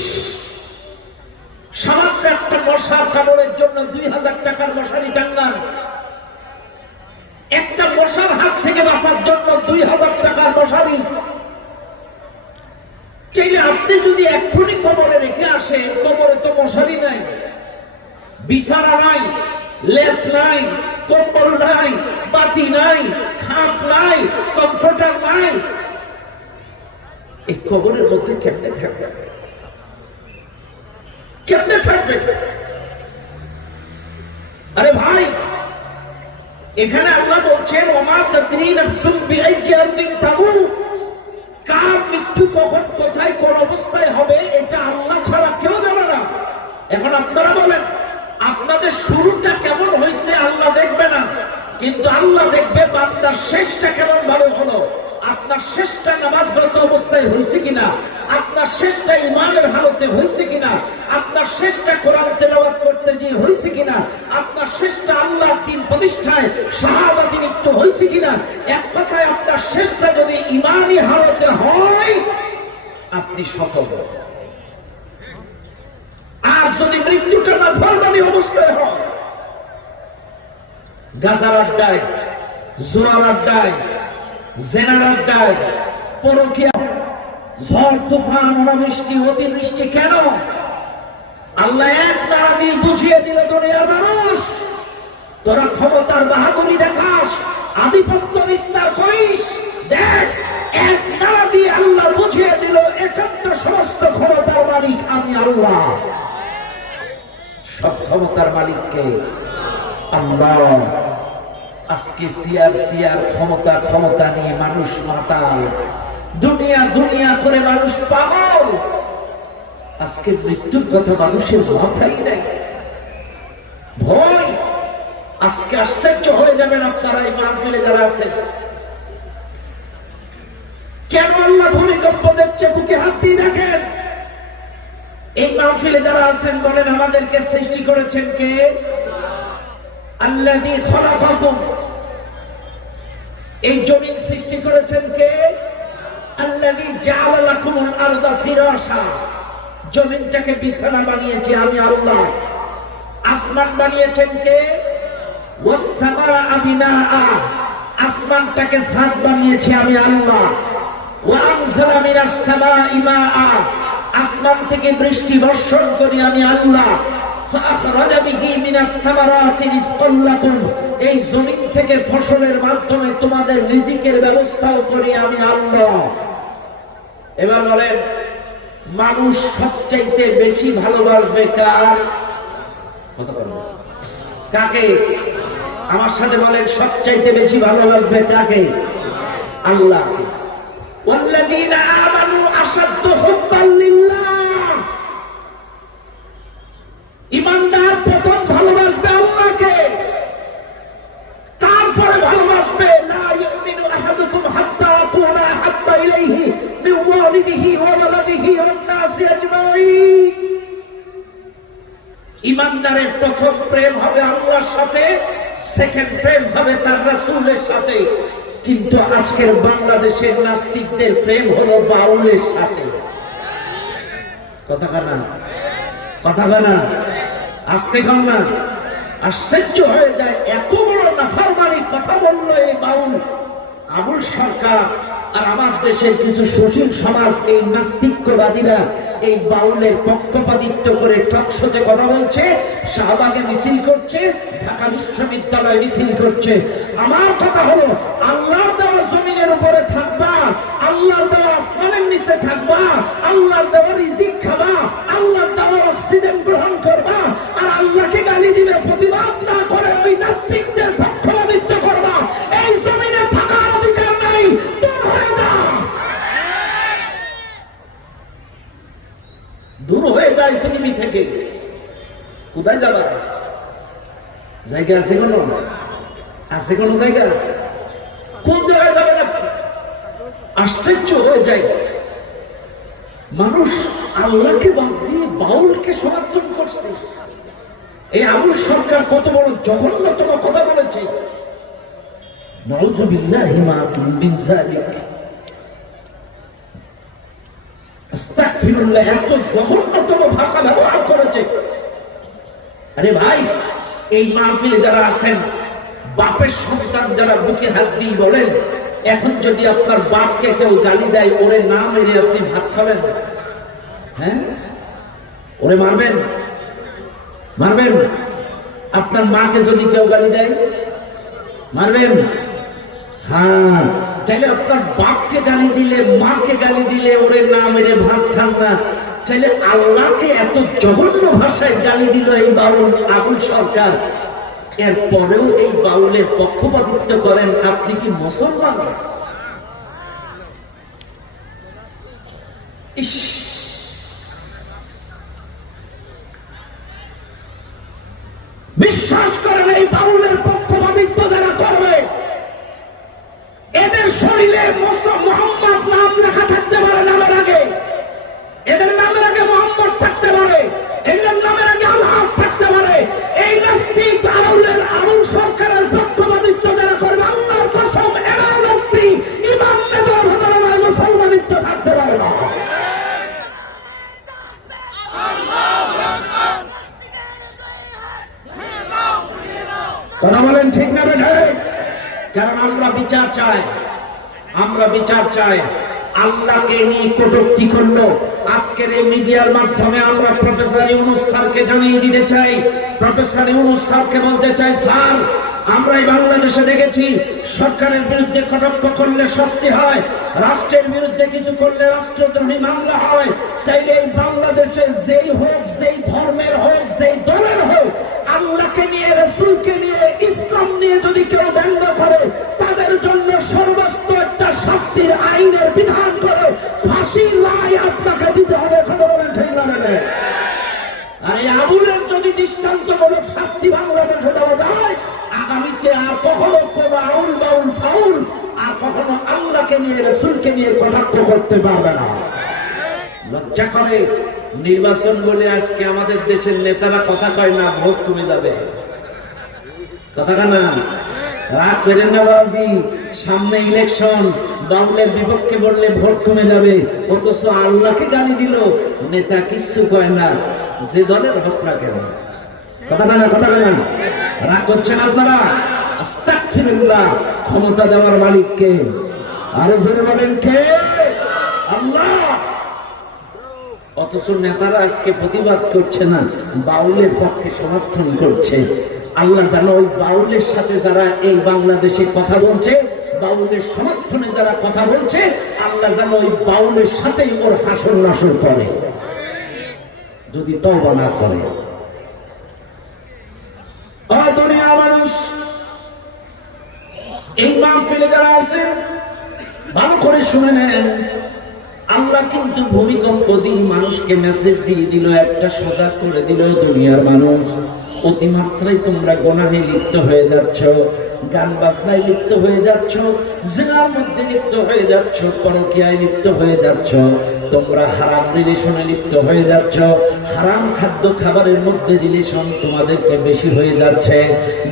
সামান্য একটা মশার কামড়ের জন্য 2000 টাকার মশারি টাঙ্গান, একটা মশার হাত থেকে বাঁচার জন্য 2000 টাকার মশারি। চাইলে আপনি যদি এক্ষুনি কবরে রেখে আসে, কবরে তো মশারি নাই, বিছানা নাই, লেপ নাই, কম্বল নাই, বাতি নাই, খাট নাই, কমফোর্টার নাই, এই কবরের মধ্যে কেমনে থাকবে? কেমনে থাকবে? আরে ভাই, এখানে আল্লাহ বলছেন, ওমা তাদরি নাফসুম বিআইয়ি আরদিন তামুত। কার মৃত্যু কখন কোথায় কোন অবস্থায় হবে, এটা আল্লাহ ছাড়া কেউ জানে না। এখন আপনারা বলেন আপনাদের শুরুটা কেমন হয়েছে আল্লাহ দেখবে না, কিন্তু আল্লাহ দেখবে বান্দার শেষটা কেমন ভাবে হলো। আপনার শেষটা নামাজরত অবস্থায় হয়েছে কিনা, আপনার শেষটা ইমানের হালতে হয়েছে কিনা, আপনার শেষটা কোরআন তেলাওয়াত করতে গিয়ে হয়েছে কিনা, আপনার শেষটা আল্লাহর দ্বীন প্রতিষ্ঠায় শাহাদাতে মৃত্যু হয়েছে কিনা। এক কথায় আপনার শেষটা যদি ইমানি হালতে হয় আপনি সফল। আর যদি মৃত্যুটা না ধর্মানি অবস্থায় হয়, গাজার আড্ডায়, জোয়ার আড্ডায়, জেনার আড্ডায়, পরকীয়া, ঝড় তুফান, অনাবৃষ্টি, অতিবৃষ্টি, কেন? আল্লাহ এক নামে বুঝিয়ে দিল দুনিয়ার মানুষ, তোরা ক্ষমতার বাহাদুরি দেখাস, আধিপত্য বিস্তার করিস, দেখ এক নামা দিয়ে আল্লাহ বুঝিয়ে দিল একান্ত সমস্ত ক্ষমতার মালিক আমি আল্লাহ। সব ক্ষমতার মালিককে আল্লাহ। আজকে সিয়ার ক্ষমতা ক্ষমতা নিয়ে মানুষ মাতাল, দুনিয়া দুনিয়া করে মানুষ পাগল। আজকে মৃত্যুর কথা মানুষের মাথায় নাই, ভয়। আজকে আশ্চর্য হয়ে যাবেন আপনারা এই মাহফিলে যারা আছেন, কেন আল্লাহ ভূমিকম্প দেখছে? বুকে হাত দিয়ে দেখেন। এই মাহফিলে যারা আছেন বলেন আমাদেরকে সৃষ্টি করেছেন কে? আল্লাযী খলাকাকুম। এই জমিন সৃষ্টি করেছেন কে? আল্লাযী জাআলা লাকুমুল আরদা ফিরাশা। জমিনটাকে বিছানা বানিয়েছি আমি আল্লাহ। আসমান বানিয়েছেন কে? ওয়াস সামাআ বিনাআ। আসমানটাকে ছাদ বানিয়েছি আমি আল্লাহ। ওয়া আনজালা মিনাস সামাই মাআ। আসমান থেকে বৃষ্টি বর্ষণ করি আমি আল্লাহ। ফাআখরাজা বিহি মিনাত থামারাতি রিজকান লাকুম। এই জমিন থেকে ফসলের মাধ্যমে তোমাদের রিজিকের ব্যবস্থাও করি আমি আল্লাহ। এবার বলেন মানুষ সবচাইতে বেশি ভালোবাসবে কার? কথা বলেন কাকে? আমার সাথে বলেন সবচাইতে বেশি ভালোবাসবে কাকে? আল্লাহকে। ওয়াল্লাযীনা আমানু আশাদ্দু হুব্বান লিল্লাহ। ঈমানদার প্রথম ভালোবাসবে আল্লাহকে, তারপরে ভালোবাসবে লা ইউমিনু আহাদুকুম হাত্তা আকুনা হাব্বা ইলাইহি মিন ওয়ালিদিহি ওয়া ওয়ালাদিহি ওয়ান নাসি আজমাইন। ঈমানদারের প্রথম প্রেম হবে আল্লাহর সাথে, সেকেন্ড প্রেম হবে তার রাসূলের সাথে। কিন্তু আজকের বাংলাদেশের নাস্তিকদের প্রেম হলো বাউলের সাথে। কথা কানা কথা কানা আসতে খান না। আশ্চর্য হয়ে যায়, এত বড় নাফরমানির কথা বললো এই বাউল আবুল সরকার। আর আমার দেশের কিছু সুশীল সমাজ এই নাস্তিকবাদীরা এই বাউলের পক্ষপাতিত্ব করে টকশোতে কথা বলছে, শাহবাগে মিছিল করছে, ঢাকা বিশ্ববিদ্যালয়ে মিছিল করছে। আমার কথা হলো আল্লাহর দেওয়া জমিনের উপরে থাকবা, আল্লাহর দেওয়া আসমানের নিচে থাকবা, আল্লাহর দেওয়া রিজিক খাবা, আল্লাহর দেওয়া অক্সিজেন গ্রহণ করবা, আর আল্লাহকে গালি দিবে প্রতিবাদ না করে ওই নাস্তিকদের পক্ষপাতিত্ব করবা। এই জমিনে থাকার অধিকার নাই, দূর হয়ে যা, দূর হয়ে যায় পৃথিবী থেকে। কোথায় যাবা? জায়গা আছে কোনো? আছে কোনো জায়গা? কোন জায়গায় যাবেন আপনি? আশ্চর্য হয়ে যায়, মানুষ আল্লাহকে বাদ দিয়ে বাউলকে সমর্থন করছে। এই আবুল সরকার কত বড় জঘন্যতম কথা বলেছে। নাউযুবিল্লাহি মিন যালিক। আস্তাগফিরুল্লাহ, এত জঘন্যতম ভাষা ব্যবহার করেছে। আরে ভাই, এই মাহফিলে যারা আছেন, বাপের সন্তান যারা বুকে হাত দিয়ে বলেন, এখন যদি আপনার বাপকে কেউ গালি দেয়, ওরে না মেরে আপনি ভাত খাবেন? হ্যাঁ, ওরে মারবেন? মারবেন? আপনার মাকে যদি কেউ গালি দেয় মারবেন? হ্যাঁ, চাইলে আপনার বাপকে গালি দিলে, মাকে গালি দিলে ওরে না মেরে ভাত খান না। চাইলে আল্লাহকে এত জঘন্য ভাষায় গালি দিল এই বাউল আবুল সরকার, এরপরেও এই বাউলের পক্ষপাতিত্ব করেন। আপনি কি মুসলমান? কারণ আমরা বিচার চাই, আমরা বিচার চাই। আল্লাহকে নিয়ে কটূক্তি করলো। আজকের এই মিডিয়ার মাধ্যমে আমরা প্রফেসর ইউনূস স্যারকে জানিয়ে দিতে চাই, প্রফেসর ইউনূস স্যারকে বলতে চাই, স্যার আমরা এই বাংলাদেশে দেখেছি সরকারের বিরুদ্ধে কটাক্ষ করলে শাস্তি হয়, রাষ্ট্রের বিরুদ্ধে কিছু করলে রাষ্ট্রদ্রোহী মামলা হয়। চাইলে এই বাংলাদেশে যেই হোক, যেই ধর্মের হোক, যেই দলের হোক, আল্লাহকে নিয়ে, রাসূলকে নিয়ে, ইসলাম নিয়ে যদি কেউ ব্যঙ্গ করে, তাদের জন্য সর্বোচ্চ একটা শাস্তির আইনের বিধান করে ফাঁসি লাই আপনাকে দিতে হবে। কথা বলেন ঠিক না? আর এই আবুলের যদি দৃষ্টান্তমূলক শাস্তি বাংলাদেশে দেওয়া যায়, আগামীতে আর কখনো কোনো আউল বাউল ফাউল আর কখনো আল্লাহকে নিয়ে, রাসূলকে নিয়ে কটাক্ষ করতে পারবে না। লজ্জা করে। নির্বাচন বলে আজকে আমাদের দেশের নেতারা কথা কয় না, ভোট কমে যাবে। কথাটা না, রাগ করেন না বাবাজি, সামনে ইলেকশন, বাউলের বিপক্ষে বললে ভোট কমে যাবে, অথচ আল্লাহকে গালি দিল, নেতা কিচ্ছু কয় না, যে দলের হোক না কেন। কথাটা না, কথাটা না, রাগ করছেন আপনারা? আস্তাগফিরুল্লাহ। ক্ষমতা দেওয়ার মালিক কে? আরো জোরে বলেন কে? আল্লাহ। অথচ নেতারা আজকে প্রতিবাদ করছে না, বাউলের পক্ষে সমর্থন করছে। আল্লাহ জানো ওই বাউলের সাথে যারা এই বাংলাদেশে কথা বলছে, বাউলের সমর্থনে যারা কথা বলছে, আল্লাহ জানো ওই বাউলের সাথেই ওর হাসর নাসর করে, যদি তওবা না করে। দুনিয়ার মানুষ, এই মাহফিলে যারা আছেন ভালো করে শুনে নেন। আল্লাহ কিন্তু ভূমিকম্প দিয়ে মানুষকে মেসেজ দিয়ে দিল, একটা সজাগ করে দিল, দুনিয়ার মানুষ অতিমাত্রায় তোমরা গুনাহে লিপ্ত হয়ে যাচ্ছ, গান বাজনায় লিপ্ত হয়ে যাচ্ছ, জিনার মধ্যে লিপ্ত হয়ে যাচ্ছ, পরকীয়ায় লিপ্ত হয়ে যাচ্ছ, তোমরা হারাম রিলেশনে লিপ্ত হয়ে যাচ্ছ, হারাম খাদ্য খাবারের মধ্যে রিলেশন তোমাদেরকে বেশি হয়ে যাচ্ছে,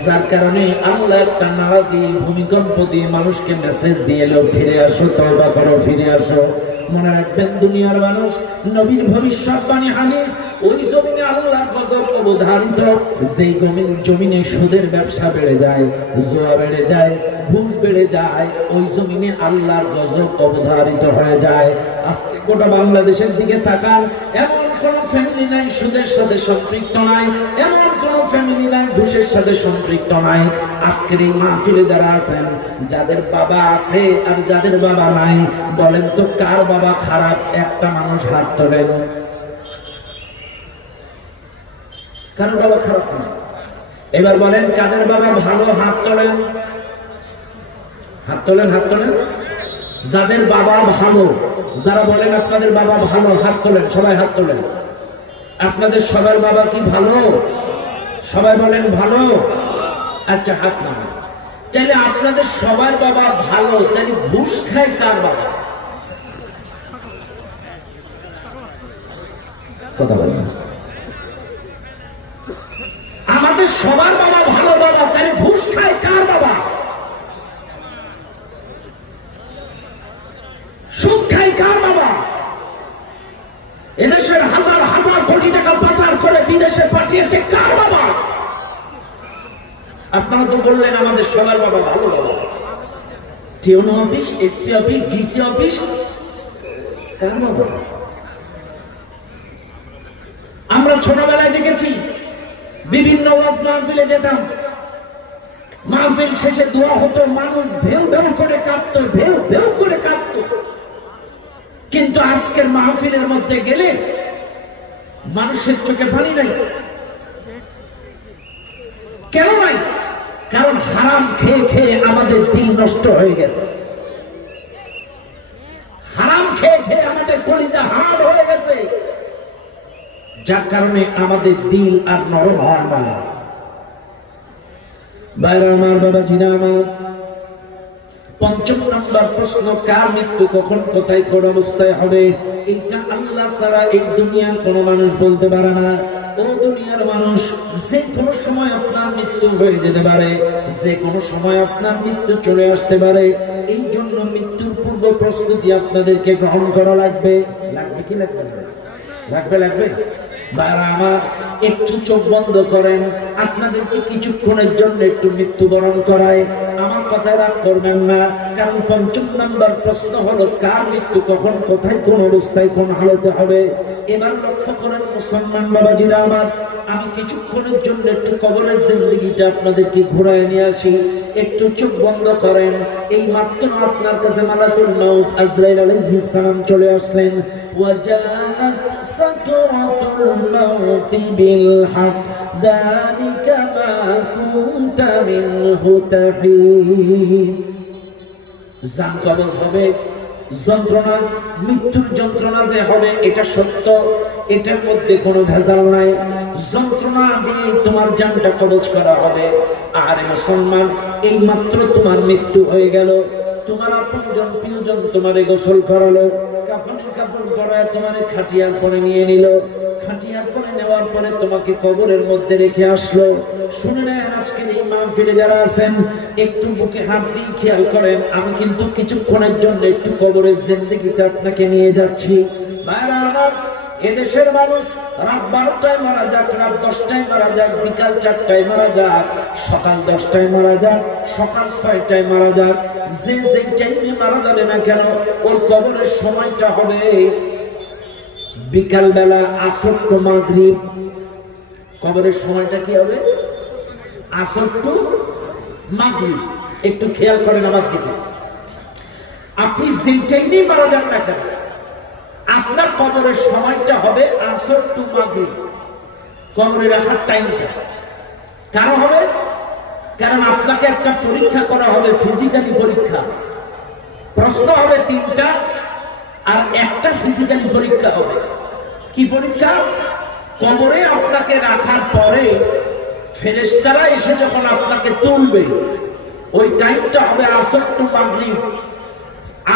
যার কারণে আল্লাহ একটা নাড়া দিয়ে, ভূমিকম্প দিয়ে মানুষকে মেসেজ দিয়ে এলো, ফিরে আসো, তওবা করো, ফিরে আসো। মনে রাখবেন দুনিয়ার মানুষ, নবীর ভবিষ্যৎবাণী হাদিস, ওই জমিনে আল্লাহর গজব অবধারিত, যেই জমিনে সুদের ব্যবসা বেড়ে যায়, জুয়া বেড়ে যায়, ঘুষ বেড়ে যায়, ওই জমিনে আল্লাহর গজব অবধারিত হয়ে যায়। আজকে গোটা বাংলাদেশের দিকে তাকান, এমন কোন ফ্যামিলি নাই সুদের সাথে সম্পৃক্ত নাই, এমন কোন ফ্যামিলি নাই ঘুষের সাথে সম্পৃক্ত নাই। আজকের এই মাহফিলে যারা আছেন, যাদের বাবা আছে আর যাদের বাবা নাই, বলেন তো কার বাবা খারাপ? একটা মানুষ হাত তোলেন। কার বাবা খারাপ না? এবার বলেন কাদের বাবা ভালো? হাত তোলেন, হাত তোলেন, হাত তোলেন। যাদের বাবা ভালো, যারা বলেন আপনাদের বাবা ভালো, হাত তোলেন, সবাই হাত তোলেন। আপনাদের সবার বাবা কি ভালো? সবাই বলেন ভালো। আচ্ছা, হাত না। চাইলে আপনাদের সবার বাবা ভালো, তাহলে ঘুষ খায় কার বাবা? কথা বলেন। আমাদের সবার বাবা ভালো বাবা, তাহলে ঘুষ খায় কার বাবা? সুদ খায় কার বাবা? এদেশের হাজার হাজার কোটি টাকা পাচার করে বিদেশে পাঠিয়েছে কার বাবা? আপনারা তো বললেন আমাদের সবার বাবা ভালো বাবা। টিওনো office, SP office, DC office কার বাবা? আমরা ছোটবেলায় দেখেছি, বিভিন্ন ওয়াজ মাহফিলে যেতাম, মাহফিল শেষে দোয়া হতো, মানুষ ভেউ ভেউ করে কাঁদতো, ভেউ ভেউ করে কাঁদতো। কিন্তু আজকের মাহফিলের মধ্যে গেলে মানুষের চোখে পানি নাই। কেন নাই? কারণ হারাম খেয়ে খেয়ে আমাদের দিল নষ্ট হয়ে গেছে, হারাম খেয়ে খেয়ে আমাদের কলিজা হাড় হয়ে গেছে, যার কারণে আমাদের দিল আর নরম হয় না। বাইরে আমার বাবা জিনা আমার, পঞ্চম নম্বর প্রশ্ন, কার মৃত্যু কখন কোথায় কোন অবস্থায় হবে, এইটা আল্লাহ ছাড়া এই দুনিয়ার কোন মানুষ বলতে পারে না। ও দুনিয়ার মানুষ, যে কোনো সময় আপনার মৃত্যু হয়ে যেতে পারে, যে কোনো সময় আপনার মৃত্যু চলে আসতে পারে। এই জন্য মৃত্যুর পূর্ব প্রস্তুতি আপনাদেরকে গ্রহণ করা লাগবে। লাগবে কি লাগবে না? লাগবে, লাগবে। বাবা আমার, একটু চোখ বন্ধ করেন, আপনাদেরকে কিছুক্ষণের জন্য একটু মৃত্যুবরণ করায়। আমার কথা রাগ করবেন না, কারণ ৫ম নাম্বার প্রশ্ন হলো কার মৃত্যু কখন, কোথায়, কোন অবস্থায়, কোন হালতে হবে। এবার লক্ষ্য করেন মুসলমান বাবাজিরা আমার, আমি কিছুক্ষণের জন্য একটু কবরের জিন্দেগিটা আপনাদেরকে ঘুরায় নিয়ে আসি। একটু চোখ বন্ধ করেন। এই মাত্র আপনার কাছে মালাকুল মউত আজরাইল আলাইহিস সালাম চলে আসলেন। ওয়াজাআত সাকরাতুল মাউত বিল হক যালিকা মা কুনতা মিনহু তাহিদ। জান কবজ হবে, যন্ত্রণা, মৃত্যুর যন্ত্রণা যে হবে এটা সত্য, এটার মধ্যে কোনো ভেজাল নাই। যন্ত্রণা দিয়ে তোমার জানটা কবজ করা হবে। আরে মুসলমান, এই মাত্র তোমার মৃত্যু হয়ে গেল, তোমার আপনজন প্রিয়জন তোমারে গোসল করালো, কাফনের কাপড় পরায় তোমারে খাটিয়ার পরে নিয়ে নিল, খাটিয়ার পরে নেওয়ার পরে তোমাকে কবরের মধ্যে রেখে আসলো। শুনে নেন আজকের এই মাহফিলে যারা আছেন, একটু বুকে হাত দিয়ে খেয়াল করেন, আমি কিন্তু কিছুক্ষণের জন্য একটু কবরের জিন্দেগিতে আপনাকে নিয়ে যাচ্ছি। ভাইরা আমার, এদেশের মানুষ রাত 12টায় মারা যাক, রাত 10টায় মারা যাক, বিকাল 4টায় মারা যাক, সকাল 10টায় মারা যাক, সকাল 6টায় মারা যাক, যে যেই টাইমে মারা যাবে না কেন, ওর কবরের সময়টা হবে বিকাল বেলা, আসর টু মাগরিব। কবরের সময়টা কি হবে? আসর টু মাগরিব। একটু খেয়াল করেন আমার দিকে, আপনি যেই টাইমে মারা যান না কেন, আপনার কবরের সময়টা হবে আসর টু মাগরিব। কবরে রাখার টাইমটা কারণ হবে, কারণ আপনাকে একটা পরীক্ষা করা হবে, ফিজিক্যালি পরীক্ষা। প্রশ্ন হবে 3টা, আর একটা ফিজিক্যালি পরীক্ষা হবে। কি পরীক্ষা? কবরে আপনাকে রাখার পরে ফেরেশতারা এসে যখন আপনাকে তুলবে, ওই টাইমটা হবে আসর টু মাগরিব।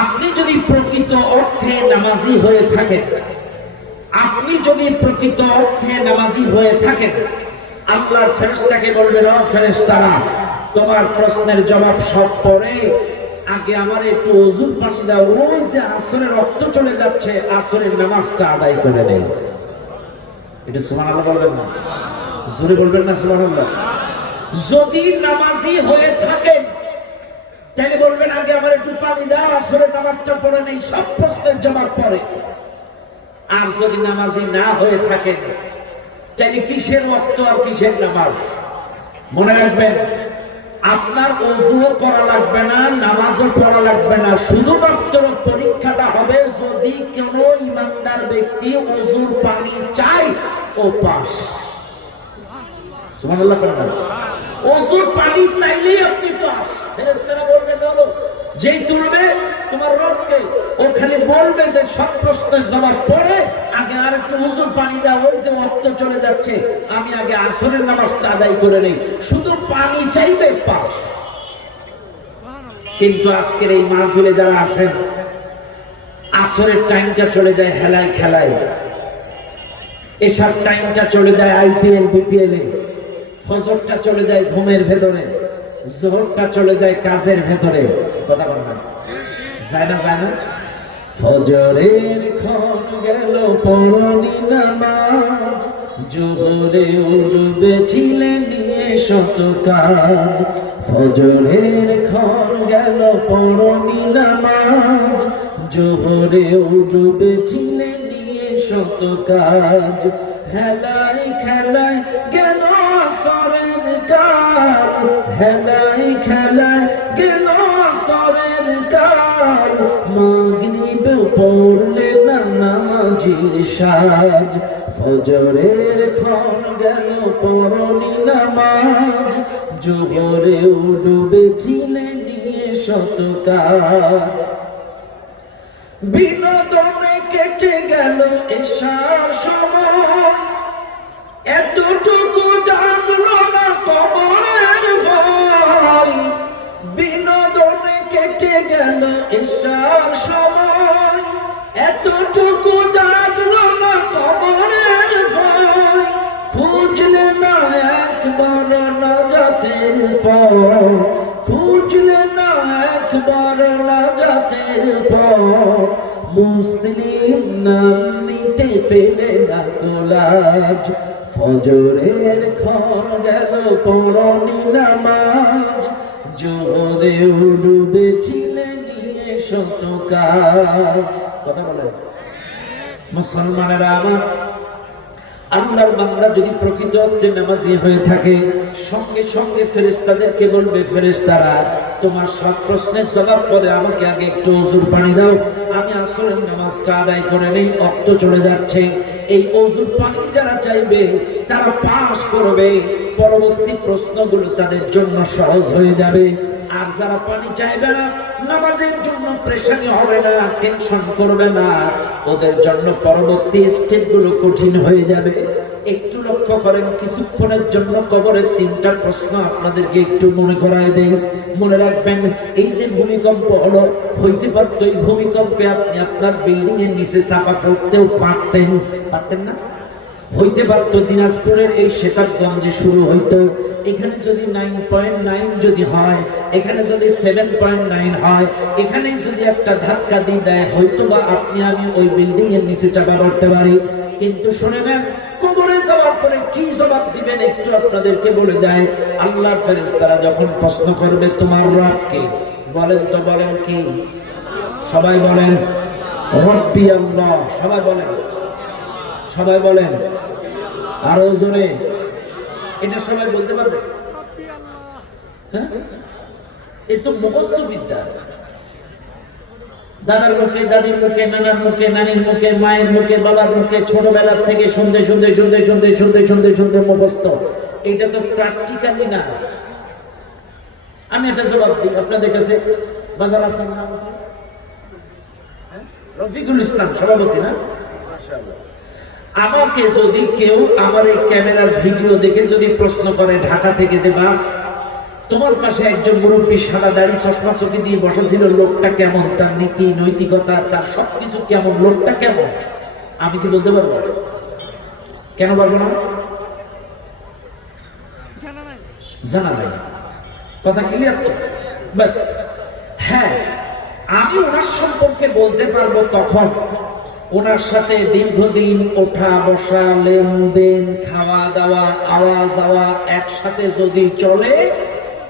আপনি যদি প্রকৃত অর্থে নামাজি হয়ে থাকেন, আপনি যদি প্রকৃত অর্থে নামাজি হয়ে থাকেন, আল্লাহর ফেরেশতাকে বলবেন, ও ফেরেশতারা, তোমার প্রশ্নের জবাব সব পরে আগে আমার একটু ওযুর পানি দাও, ওই যে আসরের রক্ত চলে যাচ্ছে, আসরের নামাজটা আদায় করে নেই। এটা সুবহানাল্লাহ বলবেন না? জোরে বলবেন না সুবহানাল্লাহ? যদি নামাজি হয়ে থাকেন তাহলে বলবেন, আগে আমার একটু পানি দাও, আসরের নামাজটা পড়ে নেই, সব প্রশ্নের জবাব পরে। আর যদি নামাজি না হয়ে থাকেন তাহলে কিসের ওয়াক্ত আর কিসের নামাজ? মনে রাখবেন, আপনার ওযুও করা লাগবে না, নামাজও পড়া লাগবে না, শুধুমাত্র পরীক্ষাটা হবে যদি কোনো ইমানদার ব্যক্তি ওযুর পানি চায়, ও পাস। সুবহানাল্লাহ পড়েন। ওযুর পানি চাইলেই আপনি পাস। ফেরেশতারা বলবে, ধরো যেই তুলবে তোমার রবকে, ও খালি বলবে যে সব প্রশ্নের জবাব পড়ে আগে আর একটু ওযুর পানি দাও, ওই যে ওয়াক্ত চলে যাচ্ছে, আমি আগে আসরের নামাজটা আদায় করে নেই, শুধু পানি চাইবে, পাস। কিন্তু আজকের এই মাহফিলে যারা আছেন, আসরের টাইমটা চলে যায় হেলায় খেলায়, এশার টাইমটা চলে যায় আইপিএল বিপিএল এ, ফজরটা চলে যায় ঘুমের ভেতরে, যোহরটা চলে যায় কাজের ভেতরে। কথা বল না, যায় না, যায় না? ফজরের ক্ষণ গেল পড়নি নামাজ, যোহরে উঠবেছিলে নিয়ে শত কাজ। ফজরের ক্ষণ গেল পড়নি নামাজ, যোহরে উঠবেছিলে নিয়ে শত কাজ। হেলাই খেলায় গেল আসরের কাল, হেলাই খেলায় গেল আসরের কাল, মাগরিব পড়লে না নামাজির সাজ। ফজরের ক্ষণ গেল পড়নি নামাজ, যোহরে উঠবেছিলে নিয়ে শত কাজ। বিনোদনে কেটে গেল এশার সময়, এতটুকু জানলো না কবরের ভয়। বিনোদনে কেটে গেল এশার সময়, এতটুকু জানলো না কবরের ভয়। খুঁজলে না একবার নাজাতের পথ, খুঁজলে না একবার নাজাতের পথ, মুসলিম নাম নিতে পেলে না কোলাজ। ফজরের ক্ষণ গেল পড়নি নামাজ, জোরেও ডুবেছিলে নিয়ে শত কাজ। কথা বলেন মুসলমানেরা আমার, আল্লাহর বান্দা যদি প্রকৃত অর্থে নামাজি হয়ে থাকে, সঙ্গে সঙ্গে ফেরেশতাদেরকে বলবে, ফেরেশতারা তোমার সব প্রশ্নের জবাব পরে আমাকে আগে একটু ওযুর পানি দাও, আমি আসরের নামাজটা আদায় করে নেই, অক্ত চলে যাচ্ছে। এই ওযুর পানি যারা চাইবে তারা পাস করবে, পরবর্তী প্রশ্নগুলো তাদের জন্য সহজ হয়ে যাবে। আর যারা পানি চাইবে না, নামাজের জন্য প্রেশানি হবে না, টেনশন করবে না, ওদের জন্য পরবর্তী স্টেপগুলো কঠিন হয়ে যাবে। একটু লক্ষ্য করেন, কিছুক্ষণের জন্য কবরের তিনটা প্রশ্ন আপনাদেরকে একটু মনে করায় দেই। মনে রাখবেন, এই যে ভূমিকম্প হলো, হইতে পারতো এই ভূমিকম্পে আপনি আপনার বিল্ডিং এর নিচে চাপা পড়তেও পারতেন না? হইতে পারত দিনাজপুরের এই সেতাবগঞ্জে শুরু হইতো, এখানে যদি 9.9 যদি হয়, এখানে যদি 7.9 হয়, এখানে যদি একটা ধাক্কা দিয়ে দেয়, হয়তো বা আপনি আমি ওই বিল্ডিং এর নিচে চাপা পড়তে পারি। কিন্তু শুনে নেন, কবরে যাওয়ার পরে কি জবাব দিবেন একটু আপনাদেরকে বলে যায়। আল্লাহর ফেরেশতারা যখন প্রশ্ন করবে তোমার রব কে, বলেন তো, বলেন কি? সবাই বলেন রব্বি আল্লাহ। সবাই বলেন, সবাই বলেন আরো জোরে। এটা সবাই বলতে পারবে? হ্যাঁ, এই তো মুখস্থ বিদ্যা। দাদার মুখে, দাদির মুখে, নানার মুখে, নানির মুখে, মায়ের মুখে, বাবার মুখে, ছোটবেলার থেকে শুনতে শুনতে শুনতে শুনতে শুনতে শুনতে শুনতে মুখস্থ। এটা তো প্র্যাকটিক্যালি না। আমি একটা জবাব দিই আপনাদের কাছে। বাজার আপনার নাম রফিকুল ইসলাম, সভাপতি না? মাশাআল্লাহ। আমাকে যদি কেউ আমার এই ক্যামেরার ভিডিও দেখে যদি প্রশ্ন করে ঢাকা থেকে, যে বা তোমার পাশে একজন মুরব্বী সাদা দাড়ি চশমা চোখে দিয়ে বসেছিল, লোকটা কেমন, তার নীতি নৈতিকতা, তার সবকিছু কেমন, লোকটা কেমন, আমি কি বলতে পারবো? কেন পারবো না? জানা নাই। কথা ক্লিয়ার তো? বাস। হ্যাঁ, আমি ওনার সম্পর্কে বলতে পারবো তখন ওনার সাথে দীর্ঘদিন ওঠা বসা, লেনদেন, খাওয়া দাওয়া, আওয়া যাওয়া একসাথে যদি চলে,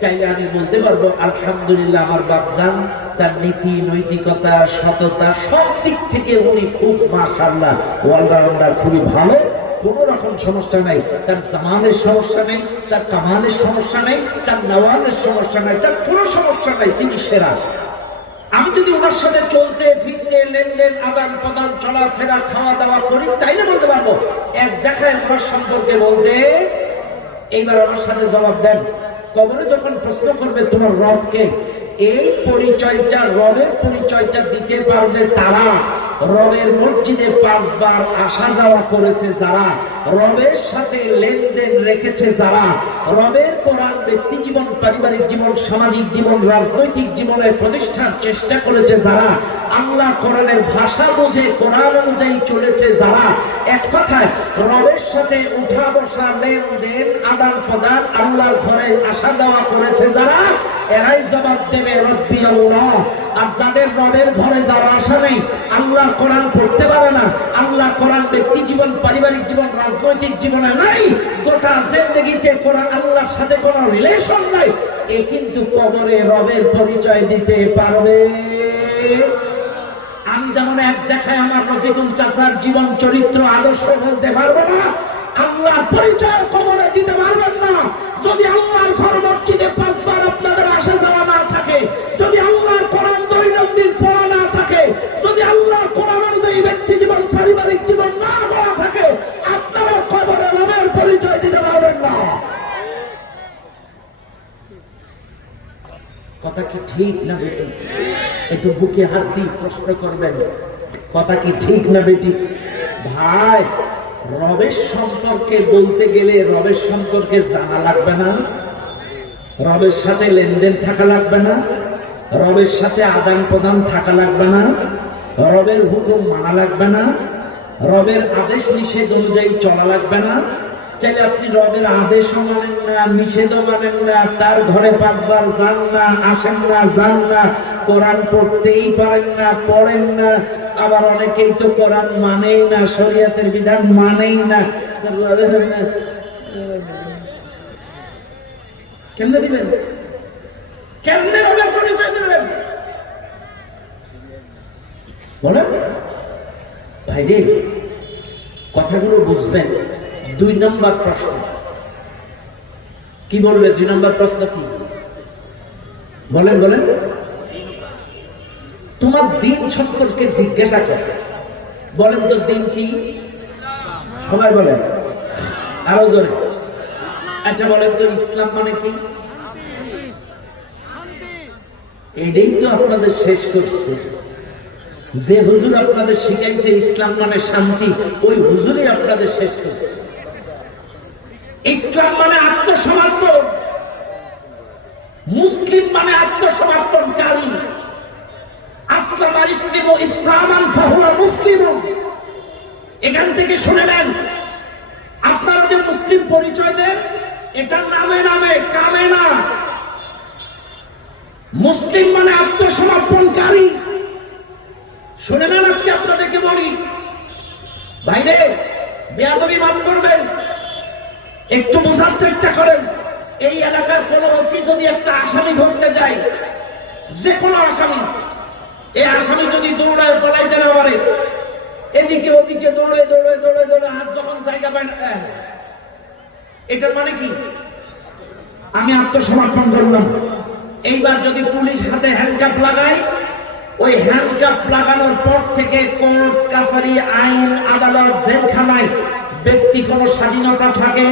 তাইলে আমি বলতে পারবো আলহামদুলিল্লাহ, আমার বাপজান তার নীতি নৈতিকতা, সততা, সব দিক থেকে উনি খুব মাশাআল্লাহ অলরাউন্ডার, খুবই ভালো, কোনো রকম সমস্যা নাই। তার জামানের সমস্যা নেই, তার কামানের সমস্যা নেই, তার নওয়ালের সমস্যা নাই, তার কোনো সমস্যা নাই, তিনি সেরা। আমি যদি ওনার সাথে চলতে ফিরতে, লেনদেন, আদান প্রদান, চলাফেরা, খাওয়া দাওয়া করি, তাইলে বলতে পারবো। এক দেখায় ওনার সম্পর্কে বলতে। এইবার আমার সাথে জবাব দেন, কবরে যখন প্রশ্ন করবে তোমার রবকে, এই পরিচয়টা, রবের পরিচয়টা দিতে পারবে তারা, রবের মসজিদে 5 বার আসা যাওয়া করেছে যারা, রবের সাথে লেনদেন রেখেছে যারা, রবের কোরআন ব্যক্তি জীবন, পারিবারিক জীবন, সামাজিক জীবন, রাজনৈতিক জীবনের প্রতিষ্ঠার চেষ্টা করেছে যারা, আল্লাহ কোরআনের ভাষা বুঝে কোরআন অনুযায়ী চলেছে যারা, এক কথায় রবের সাথে উঠা বসা, লেনদেন, আদান প্রদান, আল্লাহর ঘরে আসা যাওয়া করেছে যারা, এরাই জবাব দেবে রব্বি আল্লাহ। আর যাদের রবের ঘরে যাওয়া আসা নেই, আল্লাহ কোরআন পড়তে পারে না, আল্লাহ কোরআন ব্যক্তি জীবন, পারিবারিক জীবন, রাজনৈতিক জীবনে নাই, গোটা জিন্দেগিতে কোরআন আল্লাহর সাথে কোনো রিলেশন নাই, এ কিন্তু কবরে রবের পরিচয় দিতে পারবে। আমি যেমন এক দেখায় আমার রফিকুল চাচার জীবন চরিত্র আদর্শ বলতে পারবো না, আল্লাহর পরিচয় কবরে দিতে পারবেন না। যদি আল্লাহর ঘর মসজিদে 5 বার আপনাদের আসা যাওয়া না থাকে, যদি আল্লাহর কোরআন দৈনন্দিন পড়া না থাকে, যদি আল্লাহর কোরআন অনুযায়ী ব্যক্তি জীবন, পারিবারিক জীবন না করা থাকে, আপনারা কবরে রবের পরিচয় দিতে পারবেন না। কথা কি ঠিক না বেটি? একটু বুকে হাত দিয়ে প্রশ্ন করবেন, কথা কি ঠিক না বেটি? ভাই, রবের সম্পর্কে বলতে গেলে রবের সম্পর্কে জানা লাগবে না? রবের সাথে লেনদেন থাকা লাগবে না? রবের সাথে আদান প্রদান থাকা লাগবে না? রবের হুকুম মানা লাগবে না? রবের আদেশ নিষেধ অনুযায়ী চলা লাগবে না? চাইলে আপনি রবের আদেশও মানেন না, নিষেধও মানেন না, তার ঘরে 5 বার যান না, আসেন না, যান না, কোরআন পড়তেই পারেন না, পড়েন না, আবার অনেকেই তো কোরআন মানেই না, শরীয়তের বিধান মানেই না, কেমনে দিবেন? কেমনে হবে পরিচয় দেবেন বলেন ভাই রে? কথাগুলো বুঝবেন। 2 নম্বর প্রশ্ন কি বলবে? 2 নম্বর প্রশ্ন কি বলেন? বলেন। তোমার দিন সম্পর্কে জিজ্ঞাসা করে। বলেন তো দিন কি? সবাই বলেন আরো জোরে। আচ্ছা বলেন তো ইসলাম মানে কি? এটাই তো আপনাদের শেষ করছে। যে হুজুর আপনাদের শিখাইছে ইসলাম মানে শান্তি, ওই হুজুরই আপনাদের শেষ করছে। ইসলাম মানে আত্মসমর্পণ, মুসলিম মানে আত্মসমর্পণকারী। আসলামা ইসলিমু ইসলামান ফাহুয়া মুসলিমুন। এখান থেকে শুনে নেন, আপনারা যে মুসলিম পরিচয় দেন এটা নামে নামে কামে না। মুসলিম মানে আত্মসমর্পণকারী। শুনে নেন, আজকে আপনাদেরকে বলি ভাইরে, বেয়াদবি মাফ করবেন, একটু বোঝার চেষ্টা করেন। এই এলাকার কোন ওসি যদি একটা আসামি ধরতে যায়, যে কোনো আসামি, এই আসামি যদি দৌড়ায় পলাইতে না পারে, এদিকে ওদিকে দৌড়ে দৌড়ে দৌড়ে দৌড়ে হাত যখন জায়গা পায় না, এটার মানে কি? আমি আত্মসমর্পণ করলাম। এইবার যদি পুলিশ হাতে হ্যান্ডকাপ লাগায়, ওই হ্যান্ডকাপ লাগানোর পর থেকে কোর্ট কাছারি আইন আদালত জেলখানায় ব্যক্তি কোনো স্বাধীনতা থাকে?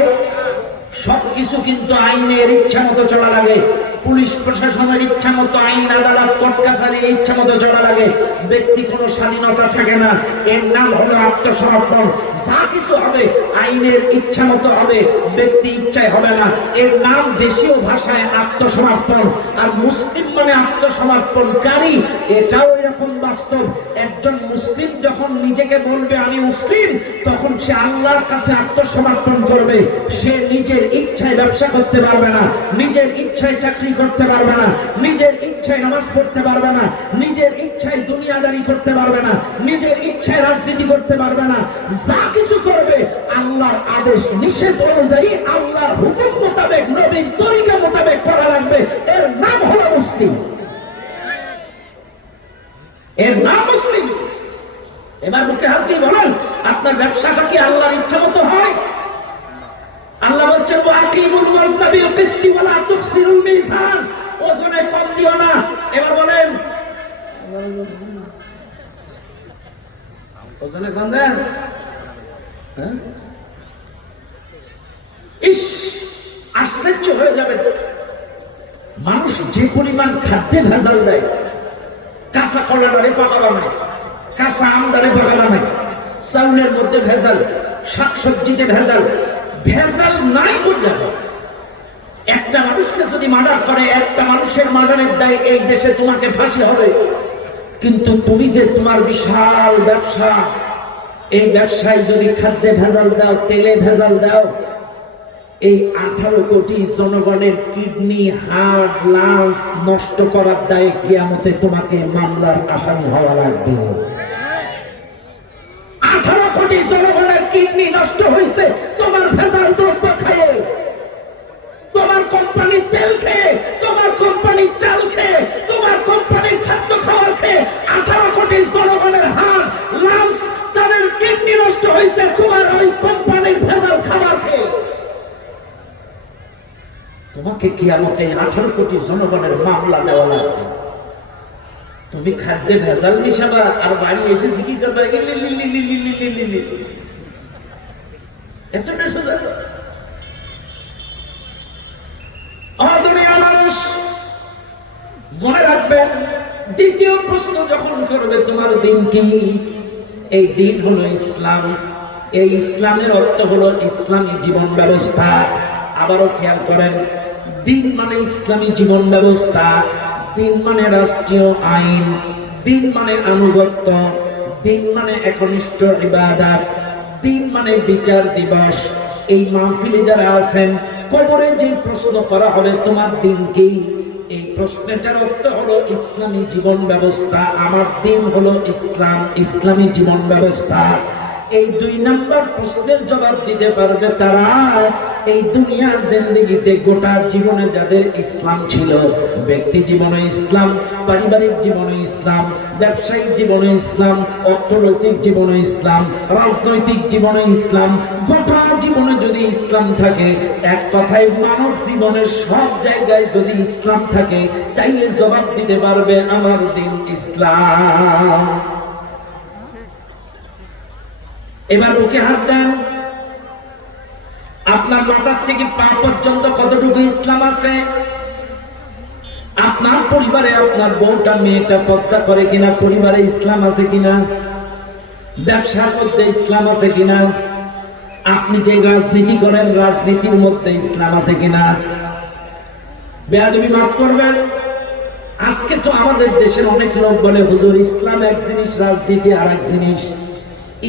সবকিছু কিন্তু আইনের ইচ্ছা মতো চলা লাগে। পুলিশ প্রশাসনের ইচ্ছা মতো, আইন আদালত কোর্ট কাছারির ইচ্ছা মতো চলা লাগে। ব্যক্তি কোনো স্বাধীনতা থাকে না। এর নাম হলো আত্মসমর্পণ। যা কিছু হবে আইনের ইচ্ছা মতো হবে, ব্যক্তি ইচ্ছায় হবে না। এর নাম দেশীয় ভাষায় আত্মসমর্পণ। আর মুসলিম মানে আত্মসমর্পণকারী, এটাও এরকম বাস্তব। একজন মুসলিম যখন নিজেকে বলবে আমি মুসলিম, তখন সে আল্লাহর কাছে আত্মসমর্পণ করবে। সে নিজের ইচ্ছায় ব্যবসা করতে পারবে না, নিজের ইচ্ছায় চাকরি করতে পারবে না, নিজের ইচ্ছায় নামাজ পড়তে পারবে না, নিজের ইচ্ছায় দুনিয়াদারি করতে পারবে না, নিজের ইচ্ছায় রাজনীতি করতে পারবে না। যা কিছু করবে আল্লাহর আদেশ নিষেধ অনুযায়ী, আল্লাহর হুকুম মোতাবেক, নবীর তরিকা মোতাবেক করা লাগবে। এর নাম হলো মুসলিম। এর নাম মুসলিম। এবার মুখে হাত দিয়ে বলেন, আপনার ব্যবসাটা কি আল্লাহর ইচ্ছা মতো হয়? আল্লাহ বলছেন ওয়াকিমুল ওয়াজনা বিল কিসতি ওয়া লা তুকসিরুল মিজান। ওজনে কম দিও না। এবার বলেন ওজনে কম দেন। ইস, আশ্চর্য হয়ে যাবে। মানুষ যে পরিমাণ খাদ্যে ভেজাল দেয়, কাঁচা কলারে পাকা বানায়, কাঁচা আমদারে পাকা বানায়, চাউলের মধ্যে ভেজাল, শাকসবজিতে ভেজাল, ভেজাল নাই করতে হবে। একটা মানুষকে যদি মার্ডার করে, একটা মানুষের মার্ডারের দায় এই দেশে তোমাকে ফাঁসি হবে। কিন্তু তুমি যে তোমার বিশাল ব্যবসা, এই ব্যবসায় যদি খাদ্যে ভেজাল দাও, তেলে ভেজাল দাও, এই 18 কোটি জনগণের কিডনি, হার্ট, লাংস নষ্ট করার দায়ে কিয়ামতে তোমাকে মামলার আসামি হওয়া লাগবে। 18 কোটি জনগণের কিডনি নষ্ট হয়েছে তোমার ভেজাল দ্রব্য খেয়ে, তোমার কোম্পানির তেল খেয়ে, তোমার কোম্পানির চাল খেয়ে, তোমার কোম্পানির খাদ্য খাবার খেয়ে 18 কোটি জনগণের হার্ট, লাংস, তাদের কিডনি নষ্ট হয়েছে তোমার ওই কোম্পানির ভেজাল খাবার খেয়ে। তোমাকে কিয়ামতে 18 কোটি জনগণের মামলা দেওয়া লাগবে। তুমি খাদ্যে ভেজাল মিশাবা আর বাড়ি এসে জিকির করবা এতটা সোজা? মানুষ মনে রাখবেন, দ্বিতীয় প্রশ্ন যখন করবে তোমার দিন কি, এই দিন হলো ইসলাম। এই ইসলামের অর্থ হলো ইসলামী জীবন ব্যবস্থা। আবারও খেয়াল করেন, দিন মানে ইসলামী জীবন ব্যবস্থা, দিন মানে রাষ্ট্রীয় আইন, দিন মানে আনুগত্য, দিন মানে একনিষ্ঠ ইবাদত, দিন মানে বিচার দিবস। এই মাহফিলে যারা আছেন, কবরে যে প্রশ্ন করা হবে তোমার দিন কি, এই প্রশ্নটার অর্থ হলো ইসলামী জীবন ব্যবস্থা। আমার দিন হলো ইসলাম, ইসলামী জীবন ব্যবস্থা। এই 2 নম্বর প্রশ্নের জবাব দিতে পারবে তারা এই দুনিয়ার জিন্দেগিতে গোটা জীবনে যাদের ইসলাম ছিল, ব্যক্তি জীবনে ইসলাম, পারিবারিক জীবনে ইসলাম, ব্যবসায়িক জীবনে ইসলাম, অর্থনৈতিক জীবনে ইসলাম, রাজনৈতিক জীবনে ইসলাম, গোটা জীবনে যদি ইসলাম থাকে, এক কথায় মানব জীবনের সব জায়গায় যদি ইসলাম থাকে, চাইলে জবাব দিতে পারবে আমার দিন ইসলাম। এবার বুকে হাত দেন, আপনার মাথার থেকে পা পর্যন্ত কতটুকু ইসলাম আছে? আপনার পরিবারে আপনার বউটা মেয়েটা পর্দা করে কিনা, পরিবারে ইসলাম আছে কিনা, ব্যবসার মধ্যে ইসলাম আছে কিনা, আপনি যে রাজনীতি করেন রাজনীতির মধ্যে ইসলাম আছে কিনা? বেয়াদবি মাফ করবেন, আজকে তো আমাদের দেশের অনেক লোক বলে হুজুর ইসলাম এক জিনিস, রাজনীতি আর এক জিনিস,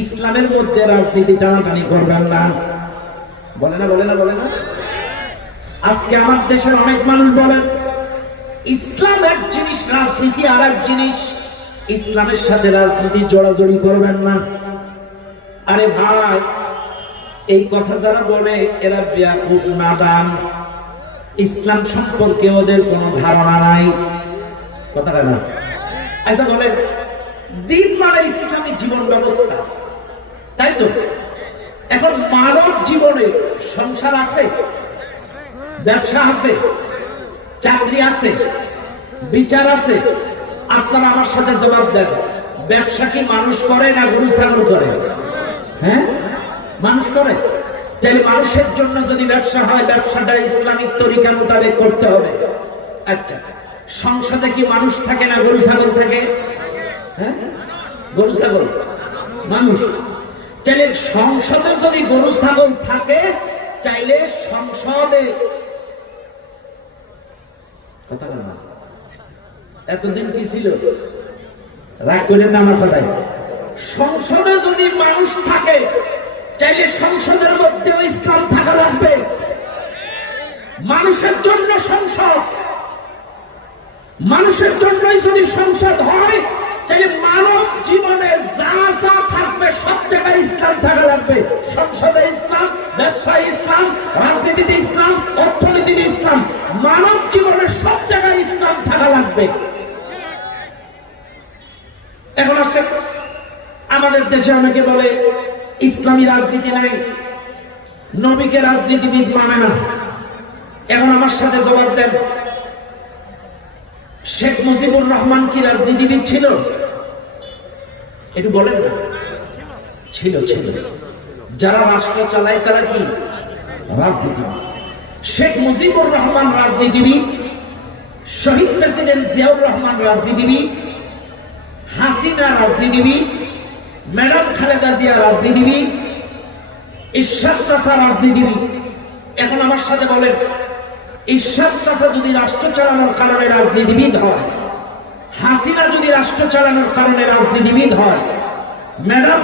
ইসলামের মধ্যে রাজনীতি টানাটানি করবেন না। বলে না, বলে না, বলে না। আজকে আমার দেশের অনেক মানুষ বলেন ইসলাম এক জিনিস, রাজনীতি আর এক জিনিস, ইসলামের সাথে রাজনীতি জড়াজড়ি করবেন না। আরে ভাই, এই কথা যারা বলে এরা বেয়াকুব, নাদান, ইসলাম সম্পর্কে ওদের কোনো ধারণা নাই। কথা না? আচ্ছা বলেন, দিন মানে ইসলামী জীবন ব্যবস্থা, তাই তো? এখন মানব জীবনে সংসার আছে, ব্যবসা আছে, চাকরি আছে, বিচার আছে। আপনারা আমার সাথে জবাব দেন, ব্যবসা কি মানুষ করে না গরু ছাগল করে? হ্যাঁ, মানুষ করে। তাই মানুষের জন্য যদি ব্যবসা হয়, ব্যবসাটা ইসলামিক তরিকা মোতাবেক করতে হবে। আচ্ছা, সংসদে কি মানুষ থাকে না গরু ছাগল থাকে? হ্যাঁ, গরু ছাগল মানুষ। চাইলে সংসদে যদি গরু ছাগল থাকে, চাইলে সংসদে কথা বল না, এতদিন কি ছিল? রাগ করেন না আমার কথায়। সংসদে যদি মানুষ থাকে, চাইলে সংসদের মধ্যেও ইসলাম থাকা লাগবে। মানুষের জন্য সংসদ, মানুষের জন্যই যদি সংসদ হয়, চাইলে মানব জীবনে যা যা থাকবে সব জায়গায় ইসলাম থাকা লাগবে। সংসদে ইসলাম, ব্যবসায় ইসলাম, রাজনীতিতে ইসলাম, অর্থনীতিতে ইসলাম, মানব জীবনের সব জায়গায় ইসলাম থাকা লাগবে। এখন আসে, আমাদের দেশে অনেকে বলে ইসলামী রাজনীতি নাই, নবীকে রাজনীতিবিদ মানে না। এখন আমার সাথে জবাব দেন, শেখ মুজিবুর রহমান কি রাজনীতিবিদ ছিল? একটু বলেন না। ছিল, ছিল। যারা রাষ্ট্র চালায় তারা কি রাজনীতিবিদ? শেখ মুজিবুর রহমান রাজনীতিবিদ, শহীদ প্রেসিডেন্ট জিয়াউর রহমান রাজনীতিবিদ, হাসিনা রাজনীতিবিদ, ম্যাডাম খালেদা জিয়া রাজনীতিবিদ, ইরশাদ চাচা রাজনীতিবিদ। এখন আমার সাথে বলেন, ইরশাদ চাচা যদি রাষ্ট্র চালানোর কারণে রাজনীতিবিদ হয়, হাসিনা যদি রাষ্ট্র চালানোর কারণে রাজনীতিবিদ হয়, ম্যাডাম।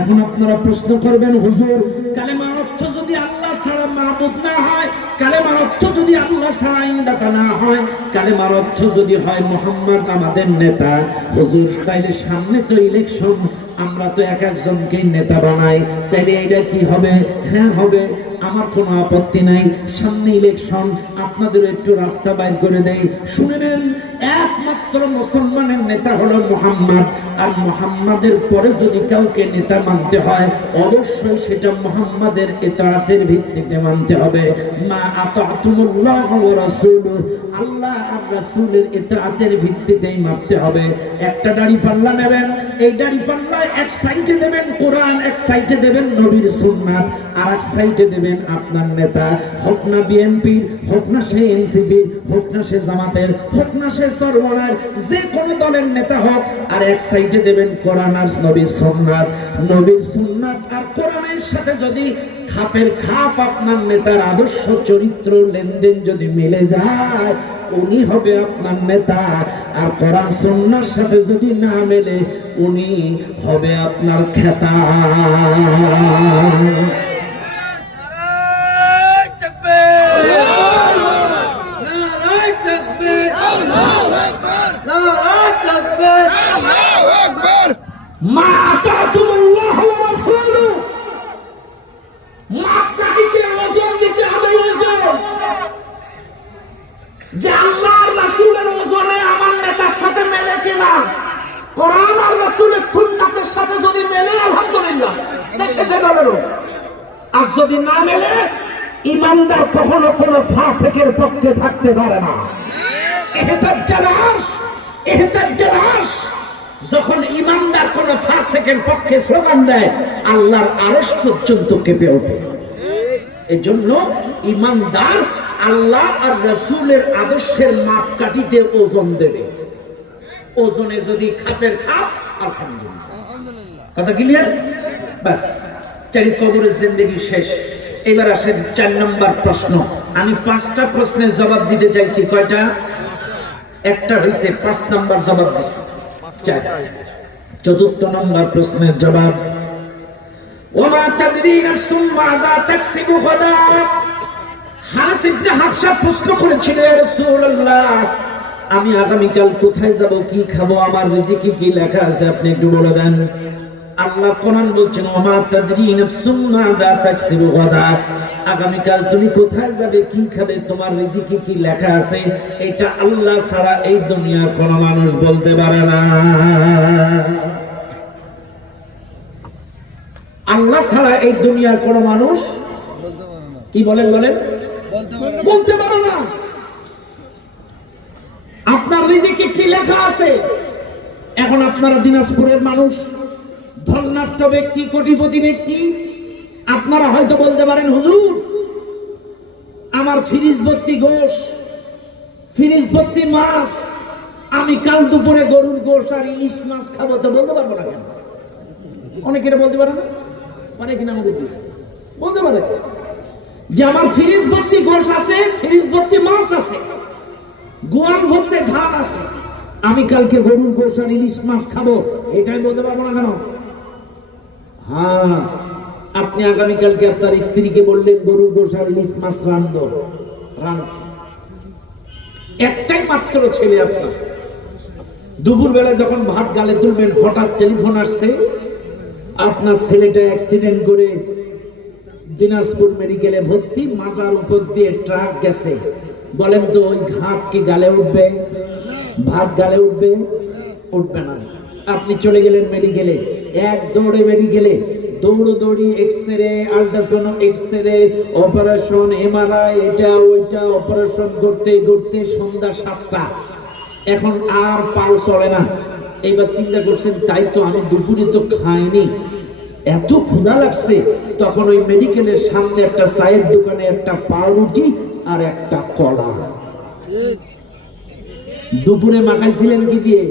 এখন আপনারা প্রশ্ন করবেন, হুজুর কালেমার অর্থ যদি আল্লাহ ছাড়া মাবুদ না হয়, কালেমার অর্থ যদি আল্লাহ ছাড়া ইনদাতা না হয়, কালেমার অর্থ যদি হয় মুহাম্মদ আমাদের নেতা, হুজুর তাইলে সামনে তো ইলেকশন, আমরা তো এক একজনকে নেতা বানাই, তাইলে এটা কি হবে? হ্যাঁ হবে, আমার কোনো আপত্তি নাই। সামনে ইলেকশন, আপনাদের একটু রাস্তা বাইর করে দেই। শুনে নেন, একমাত্র মুসলমানের নেতা হলো মুহাম্মদ, আর মুহাম্মাদের পরে যদি কাউকে নেতা মানতে হয়, অবশ্যই সেটা মুহাম্মাদের ইতাআতের ভিত্তিতে মানতে হবে। মা আতাতুমুল্লাহ ওয়া রাসূলুহু, আল্লাহ আর রাসূলের ইতাআতের ভিত্তিতেই মানতে হবে। একটা দাড়ি পাল্লা নেবেন, এই দাড়ি পাল্লায় এক সাইডে দেবেন কোরআন, এক সাইডে দেবেন নবীর সুন্নাত, আর এক সাইডে দেবেন আপনার নেতা, হোক না বিএনপির, হোক না সে এনসিপির, হোক না সে জামাতের, হোক না সে সরবরার, যে কোনো দলের নেতা হোক, আর এক সাইডে দেবেন কোরআন আর নবীর সুন্নাত। নবীর সুন্নাত আর কোরআনের সাথে যদি খাপের খাপ আপনার নেতার আদর্শ চরিত্র লেনদেন যদি মিলে যায়, উনি হবে আপনার নেতা। আর কোরআন সুন্নাহর সাথে যদি না মেলে, উনি হবে আপনার খেতা। মা আতাতুমুল্লাহ ওয়া রাসূলুহু, মা কাকে কোরআন আর রাসূলের সুন্নাতের সাথে যদি মেলে আলহামদুলিল্লাহ দেশে যাবে। আর যদি না মেলে ইমানদার কখনো কোনো ফাসিকের পক্ষে থাকতে পারে না। যখন ইমানদার কোন ফাসিকের পক্ষে স্লোগান দেয় আল্লাহর আরশ পর্যন্ত কেঁপে ওঠে। এজন্য ইমানদার আল্লাহ আর রাসূলের আদর্শের মাপকাঠিতে ওজন দেবে। ওজনে যদি খাপের খাপ আলহামদুলিল্লাহ। কথা ক্লিয়ার? বাস, 4 কবরের জিন্দেগি শেষ। এবার আসেন 4 নম্বর প্রশ্ন। আমি 5টা প্রশ্নের জবাব দিতে চাইছি। কয়টা? একটা হইছে, 5 নম্বর জবাব দিছি। 4 চতুর্থ নম্বর প্রশ্নের জবাব, ওমা তাদরি নাফসুম মাযা তাকসিবু গাদা। হারিস ইবনে হাফসা প্রশ্ন করেছিলেন, ইয়া রাসূলুল্লাহ আমি আগামীকাল কোথায় যাব, কি খাবো, আমার রিজিকে কি লেখা আছে আপনি একটু বলে দেন। আল্লাহ কোরআন বলছেন, ওমা তাদরি নাফসুম মাযা তাকসিবু গাদা, আগামীকাল তুমি কোথায় যাবে, কি খাবে, তোমার রিজিকে কি লেখা আছে, এটা আল্লাহ ছাড়া এই দুনিয়ার কোনো মানুষ বলতে পারে না। আল্লাহ ছাড়া এই দুনিয়ার কোনো মানুষ কি বলেন বলতে পারে না। আপনার রিজিকে কি লেখা আছে? এখন আপনারা দিনাজপুরের মানুষ, ধনাঢ্য ব্যক্তি, কোটিপতি ব্যক্তি, আপনারা হয়তো বলতে পারেন হুজুর আমার ফ্রিজ ভর্তি গোশ, ফ্রিজ ভর্তি মাছ, আমি কাল দুপুরে গরুর গোশ আর ইলিশ মাছ খাবো। তো বলতে পারবো না কেন? অনেকেরা বলতে পারে না, মানে কিনা আমাদের বলতে পারে যে আমার ফ্রিজ ভর্তি গোশ আছে, ফ্রিজ ভর্তি মাছ আছে, গোয়াল ভর্তি ধান আছে, আমি কালকে গরুর গোশ আর ইলিশ মাছ খাবো, এটাই বলতে পারবো না কেন? হ্যাঁ, আপনি আগামীকালকে আপনার স্ত্রীকে বললেন গরুর গোশ আর ইলিশ মাছ রাঁধছি, একটাই মাত্র ছেলে আপনার, দুপুর বেলা যখন ভাত গালে তুলবেন হঠাৎ টেলিফোন আসছে আপনার ছেলেটা অ্যাক্সিডেন্ট করে দিনাজপুর মেডিকেলে ভর্তি, মাজার উপর দিয়ে ট্রাক গেছে। বলেন তো ওই ঘাট কি গালে উঠবে? ভাত গালে উঠবে না। আপনি চলে গেলেন মেডিকেলে, এক দৌড়ে মেডিকেলে, দৌড়ি x ray, ultrasound, x ray, operation, MRI, এটা ওইটা অপারেশন করতে করতে সন্ধ্যা 7টা। এখন আর পাল চলে না। এইবার চিন্তা করছেন তাই তো আমি দুপুরে তো খাইনি, এত ক্ষুধা লাগছে। তখন ওই মেডিকেলের সামনে একটা চায়ের দোকানে একটা পাউরুটি আর একটা কলা। দুপুরে মাখাইছিলেন কি দিয়ে?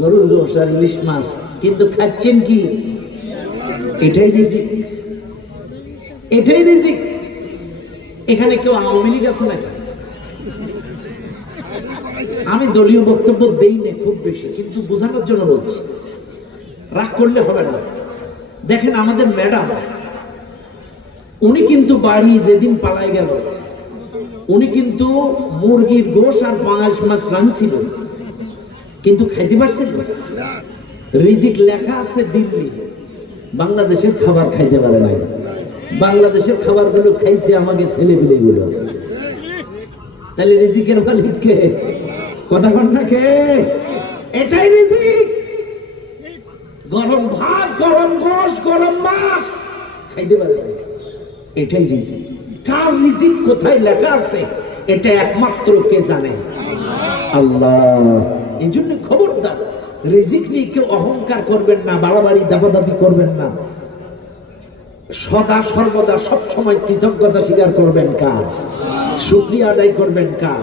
গরুর গোশ আর ইলিশ মাছ। কিন্তু খাচ্ছেন কি? এটাই রিজিক, এটাই রিজিক। এখানে কেউ আওয়ামী লীগ আছে নাকি? আমি দলীয় বক্তব্য দেই না খুব বেশি, কিন্তু বোঝানোর জন্য বলছি, রাগ করলে হবে না। দেখেন আমাদের ম্যাডাম, উনি কিন্তু বাড়ি যেদিন পালাই গেল, উনি কিন্তু মুরগির গোশ আর পাঙাশ মাছ রাঁধছিল, কিন্তু খাইতে পারছিল না। রিজিক লেখা আছে দিল্লি, বাংলাদেশের খাবার খাইতে পারে নাই। বাংলাদেশের খাবার গুলো খাইছে আমাকে ছেলেপিলে গুলো। তাহলে রিজিকের মালিক কে? কথা কন না কে? এটাই রিজিক। গরম ভাত, গরম গোশ, গরম মাছ খাইতে পারে না, এটাই রিজিক। কার রিজিক কোথায় লেখা আছে এটা একমাত্র কে জানে? আল্লাহ। এই জন্য খবরদার, রিজিক নিয়ে কেউ অহংকার করবেন না, বাড়াবাড়ি দাবাদাবি করবেন না। সদা সর্বদা সব সময় কৃতজ্ঞতা স্বীকার করবেন কার? শুকরিয়া আদায় করবেন কার?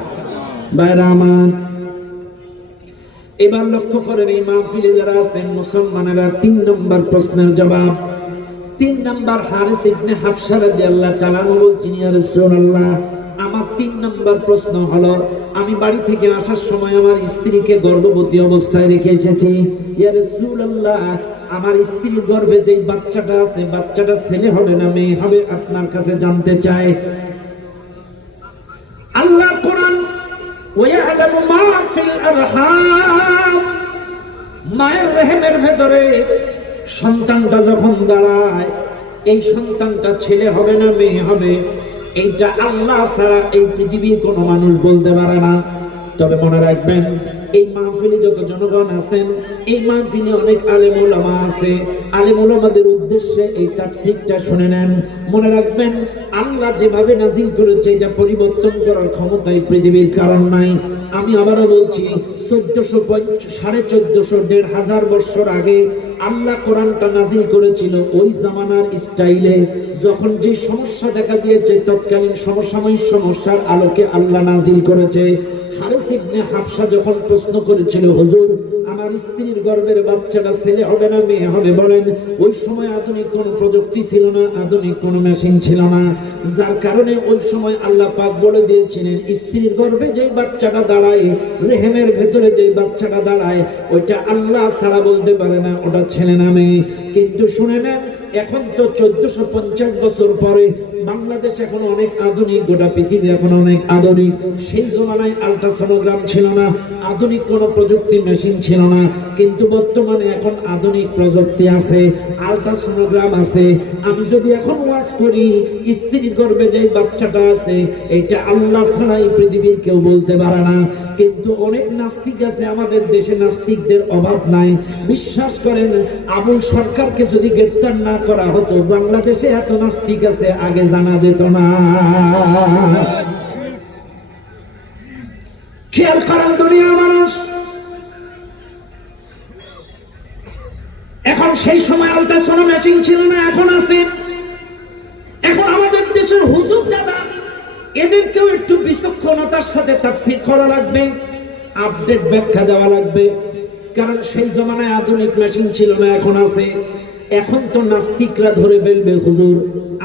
ভাইরা আমার, এবার লক্ষ্য করেন এই মাহফিলে যারা আছেন মুসলমানেরা, 3 নম্বর প্রশ্নের জবাব। 3 নম্বর হারিস ইবনে হাফসা রাদিয়াল্লাহু তাআলা বলছেন, ইয়া রাসূলুল্লাহ আমার 3 নম্বর প্রশ্ন হলো, আমি বাড়ি থেকে আসার সময় আমার স্ত্রীকে গর্ভবতী অবস্থায় রেখে এসেছি। ইয়া রাসূলুল্লাহ আমার স্ত্রীর গর্ভে যে বাচ্চাটা আছে, বাচ্চাটা ছেলে হবে না মেয়ে হবে, আপনার কাছে জানতে চাই। আল্লাহ কোরআন ওয়ায়ালামু মা ফিল আরহাম, মায়ের রেহেমের ভেতরে সন্তানটা যখন দাঁড়ায়, এই সন্তানটা ছেলে হবে না মেয়ে হবে, এইটা আল্লাহ ছাড়া এই পৃথিবীর কোনো মানুষ বলতে পারে না। তবে মনে রাখবেন, এই মাহফিলে যত জনগণ আছেন, এই মাহফিলে অনেক আলেম ওলামা আছে। আলেম ওলামাদের উদ্দেশ্যে এই তাফসীরটা শুনে নেন। মনে রাখবেন, আল্লাহ যেভাবে নাজিল করেছে এটা পরিবর্তন করার ক্ষমতা এই পৃথিবীর কারণ নাই। আমি আবারও বলছি, 1450 বছর আগে আল্লাহ কোরআনটা নাজিল করেছিল ওই জামানার স্টাইলে। যখন যে সমস্যা দেখা দিয়েছে, তৎকালীন সমসাময়িক সমস্যার আলোকে আল্লাহ নাজিল করেছে। হারিস ইবনে হাফসা যখন প্রশ্ন করেছিল, হুজুর আমার স্ত্রীর গর্ভের বাচ্চাটা ছেলে হবে না মেয়ে হবে বলেন? ওই সময় আধুনিক কোন প্রযুক্তি ছিল না, আধুনিক কোন মেশিন ছিল না, যার কারণে ওই সময় আল্লাহ পাক বলে দিয়েছিলেন স্ত্রীর গর্ভে যেই বাচ্চাটা দাঁড়ায়, রেহেমের ভেতরে যেই বাচ্চাটা দাঁড়ায়, ওইটা আল্লাহ ছাড়া বলতে পারে না ওটা ছেলে না মেয়ে। কিন্তু শুনে নেন, এখন তো 1450 বছর পরে বাংলাদেশ এখন অনেক আধুনিক, গোটা পৃথিবী এখন অনেক আধুনিক। সেই জমানায় আল্ট্রাসোনোগ্রাম ছিল না, আধুনিক কোন প্রযুক্তি মেশিন ছিল না, কিন্তু বর্তমানে এখন আধুনিক প্রযুক্তি আছে, আল্ট্রাসোনোগ্রাম আছে। আমি যদি এখন ওয়াজ করি স্ত্রীর গর্ভে যে বাচ্চাটা আছে এটা আল্লাহ ছাড়া এই পৃথিবীর কেউ বলতে পারে না। কিন্তু অনেক নাস্তিক আছে আমাদের দেশে, নাস্তিকদের অভাব নাই। বিশ্বাস করেন, আবুল সরকারকে যদি গ্রেফতার না করা হতো, বাংলাদেশে এত নাস্তিক আছে আগে জানা যেত না। খেয়াল করেন দুনিয়ার মানুষ, এখন সেই সময় আল্ট্রাসোনো মেশিন ছিল না, এখন আছে। এখন আমাদের দেশের হুজুর দাদা এদেরকেও একটু বিচক্ষণতার সাথে তাফসীর করা লাগবে, আপডেট ব্যাখ্যা দেওয়া লাগবে। কারণ সেই জমানায় আধুনিক মেশিন ছিল না, এখন আছে। এখন তো নাস্তিকরা ধরে ফেলবে, হুজুর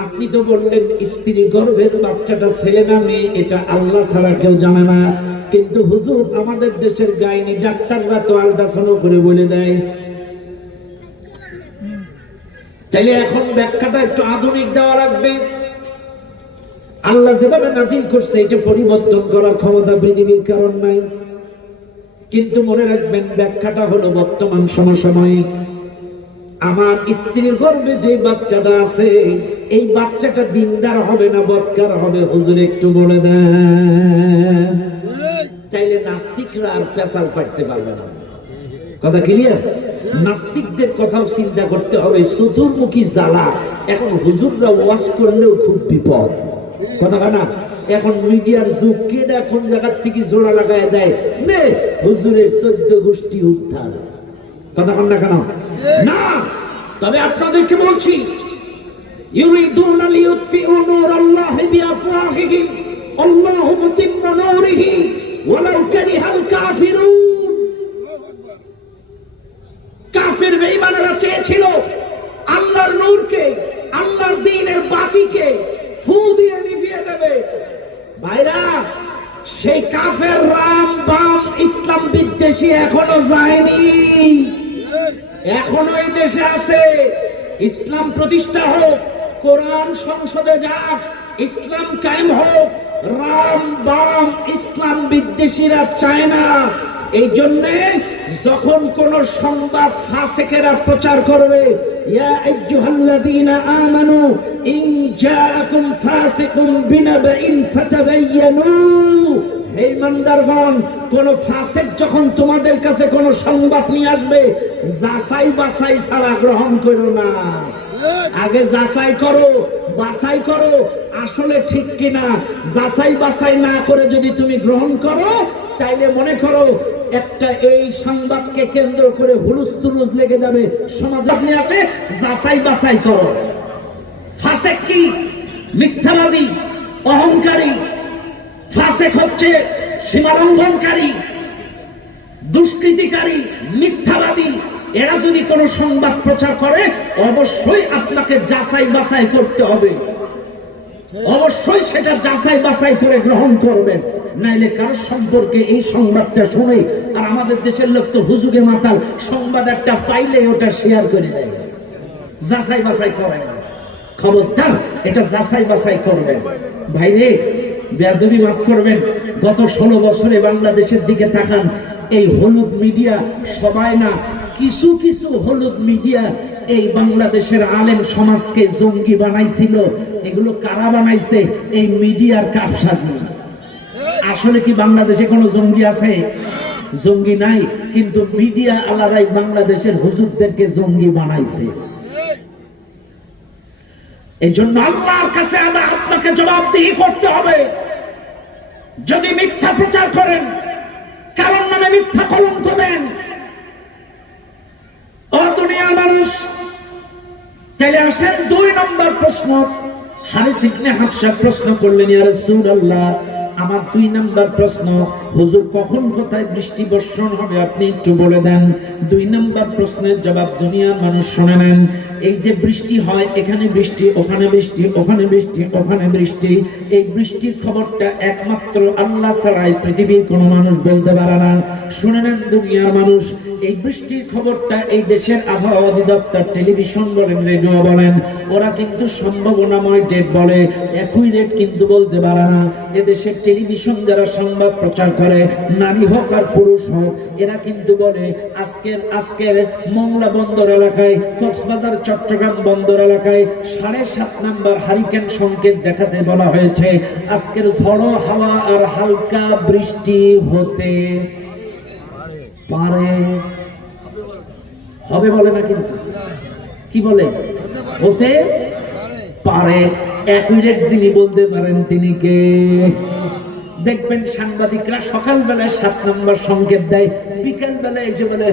আপনি তো বললেন স্ত্রীর গর্ভের বাচ্চাটা ছেলে না মেয়ে এটা আল্লাহ ছাড়া কেউ জানে না, কিন্তু হুজুর আমাদের দেশের গাইনি ডাক্তাররা তো আল্ট্রাসাউন্ড করে বলে দেয়। তাইলে এখন ব্যাখ্যাটা একটু আধুনিক দেওয়া লাগবে। আল্লাহ যেভাবে নাজিল করছে এটা পরিবর্তন করার ক্ষমতা পৃথিবীর কারণ নাই। কিন্তু মনে রাখবেন, ব্যাখ্যাটা হলো বর্তমান সমসাময়িক। আমার স্ত্রীর গর্ভে যে বাচ্চাটা আছে এই বাচ্চাটা দিনদার হবে না বদকার হবে, হুজুর একটু বলে দেন। চাইলে নাস্তিকরা আর পেশাল পাইতে পারবে না। কথা ক্লিয়ার? নাস্তিকদের কথাও চিন্তা করতে হবে, চতুর্মুখী জ্বালা। এখন হুজুররা ওয়াজ করলেও খুব বিপদ। কথা না, এখন মিডিয়ার যুগ, কে এখন জায়গার থেকে জোড়া লাগায় দেয় নে হুজুরের 14 গোষ্ঠী উদ্ধার। কথা কন না কেন? না, তবে আপনাদেরকে বলছি, ইউরিদুনা লিইউতফিউ নূরাল্লাহি বিআফওয়াহিহিম আল্লাহু মুতিম্মু নূরিহি ওয়ালাউ কারিহাল কাফিরুন। কাফের বেঈমানেরা চেয়েছিল আল্লাহর নূরকে, আল্লাহর দ্বীনের বাতিকে ফু দিয়ে নিভিয়ে দেবে। ভাইরা, সেই কাফের রাম বাম ইসলাম বিদ্বেষী এখনো যায়নি, এখনো এই দেশে আছে। ইসলাম প্রতিষ্ঠা হোক, কোরআন সংসদে যাক, ইসলাম কায়েম হোক, রাম বাম ইসলাম বিদ্বেষীরা চায় না। এই জন্যে যখন কোন সংবাদ ফাসিকেরা প্রচার করবে, ইয়া আইয়ুহাল্লাযীনা আমানু ইন জাআকুম ফাসিকুম বিনাবাইন ফাতাবায়ানু, হে ইমানদারগণ, কোন ফাসিক যখন তোমাদের কাছে কোন সংবাদ নিয়ে আসবে, যাচাই বাছাই ছাড়া গ্রহণ করো না। আগে যাচাই করো, বাছাই করো আসলে ঠিক কিনা। যাচাই বাছাই না করে যদি তুমি গ্রহণ করো, তাইলে মনে করো একটা এই সংবাদকে কেন্দ্র করে হুলুস-তুলুস লেগে যাবে সমাজে। আপনি আগে যাচাই বাছাই করো। ফাসিক কি? মিথ্যাবাদী, অহংকারী। ফাসিক হচ্ছে সীমালঙ্ঘনকারী, দুষ্কৃতিকারী, মিথ্যাবাদী। এরা যদি কোনো সংবাদ প্রচার করে অবশ্যই আপনাকে যাচাই বাছাই করতে হবে, অবশ্যই সেটা যাচাই বাছাই করে গ্রহণ করবেন। নাইলে কারো সম্পর্কে এই সংবাদটা শুনে, আর আমাদের দেশের লোক তো হুজুগে মাতাল, সংবাদ একটা পাইলে ওটা শেয়ার করে দেয়, যাচাই বাছাই করে না। খবরদার, এটা যাচাই বাছাই করবেন। ভাইরে, বেয়াদবি মাফ করবেন, গত 16 বছরে বাংলাদেশের দিকে তাকান, এই হলুদ মিডিয়া, সবাই না, কিছু কিছু হলুদ মিডিয়া এই বাংলাদেশের আলেম সমাজকে জঙ্গি বানাইছিল। এগুলো কারা বানাইছে? এই মিডিয়ার কারসাজি। আর আসলে কি বাংলাদেশে কোনো জঙ্গি আছে? জঙ্গি নাই, কিন্তু মিডিয়া আলাদাই বাংলাদেশের হুজুরদেরকে জঙ্গি বানাইছে। এই জন্য আল্লাহর কাছে আপনাকে জবাবদিহি করতে হবে। যদি মিথ্যা প্রচার করেন, কারণ নামে মিথ্যা কলঙ্ক দেন, ও দুনিয়ার মানুষ, তাহলে আসেন 2 নম্বর প্রশ্ন। হারিস ইবনে হাবশা প্রশ্ন করলেন, ইয়া রাসূলুল্লাহ, আমার 2 নম্বর প্রশ্ন, হুজুর কখন কোথায় বৃষ্টি বর্ষণ হবে আপনি একটু বলে দেন। 2 নম্বর প্রশ্নের জবাব দুনিয়ার মানুষ শুনে নেন। এই যে বৃষ্টি হয়, এখানে বৃষ্টি, ওখানে বৃষ্টি, ওখানে বৃষ্টি, ওখানে বৃষ্টি, এই বৃষ্টির খবরটা একমাত্র আল্লাহ ছাড়াই পৃথিবীর কোনো মানুষ বলতে পারে না। শুনে নেন দুনিয়ার মানুষ, এই বৃষ্টির খবরটা এই দেশের আবহাওয়া অধিদপ্তর, টেলিভিশন বলেন, রেডিও বলেন, ওরা কিন্তু সম্ভাবনাময় ডেট বলে, একই রেট কিন্তু বলতে পারে না। এদেশের টেলিভিশন যারা সংবাদ প্রচার করে, নারী হোক আর পুরুষ হোক, এরা কিন্তু বলে আজকের মংলা বন্দর এলাকায়, কক্সবাজার চট্টগ্রাম বন্দর এলাকায় 7.5 নম্বর হারিকেন সংকেত দেখাতে বলা হয়েছে। আজকের ঝড়ো হাওয়া আর হালকা বৃষ্টি হতে পারে, হবে বলে না, কিন্তু কি বলে, হতে পারে। অ্যাকুরেট যিনি বলতে পারেন তিনি কে? দেখবেন সাংবাদিকরা সকালবেলায় 7 নম্বর সংকেত দেয়, বিকাল বেলায় এসে বলে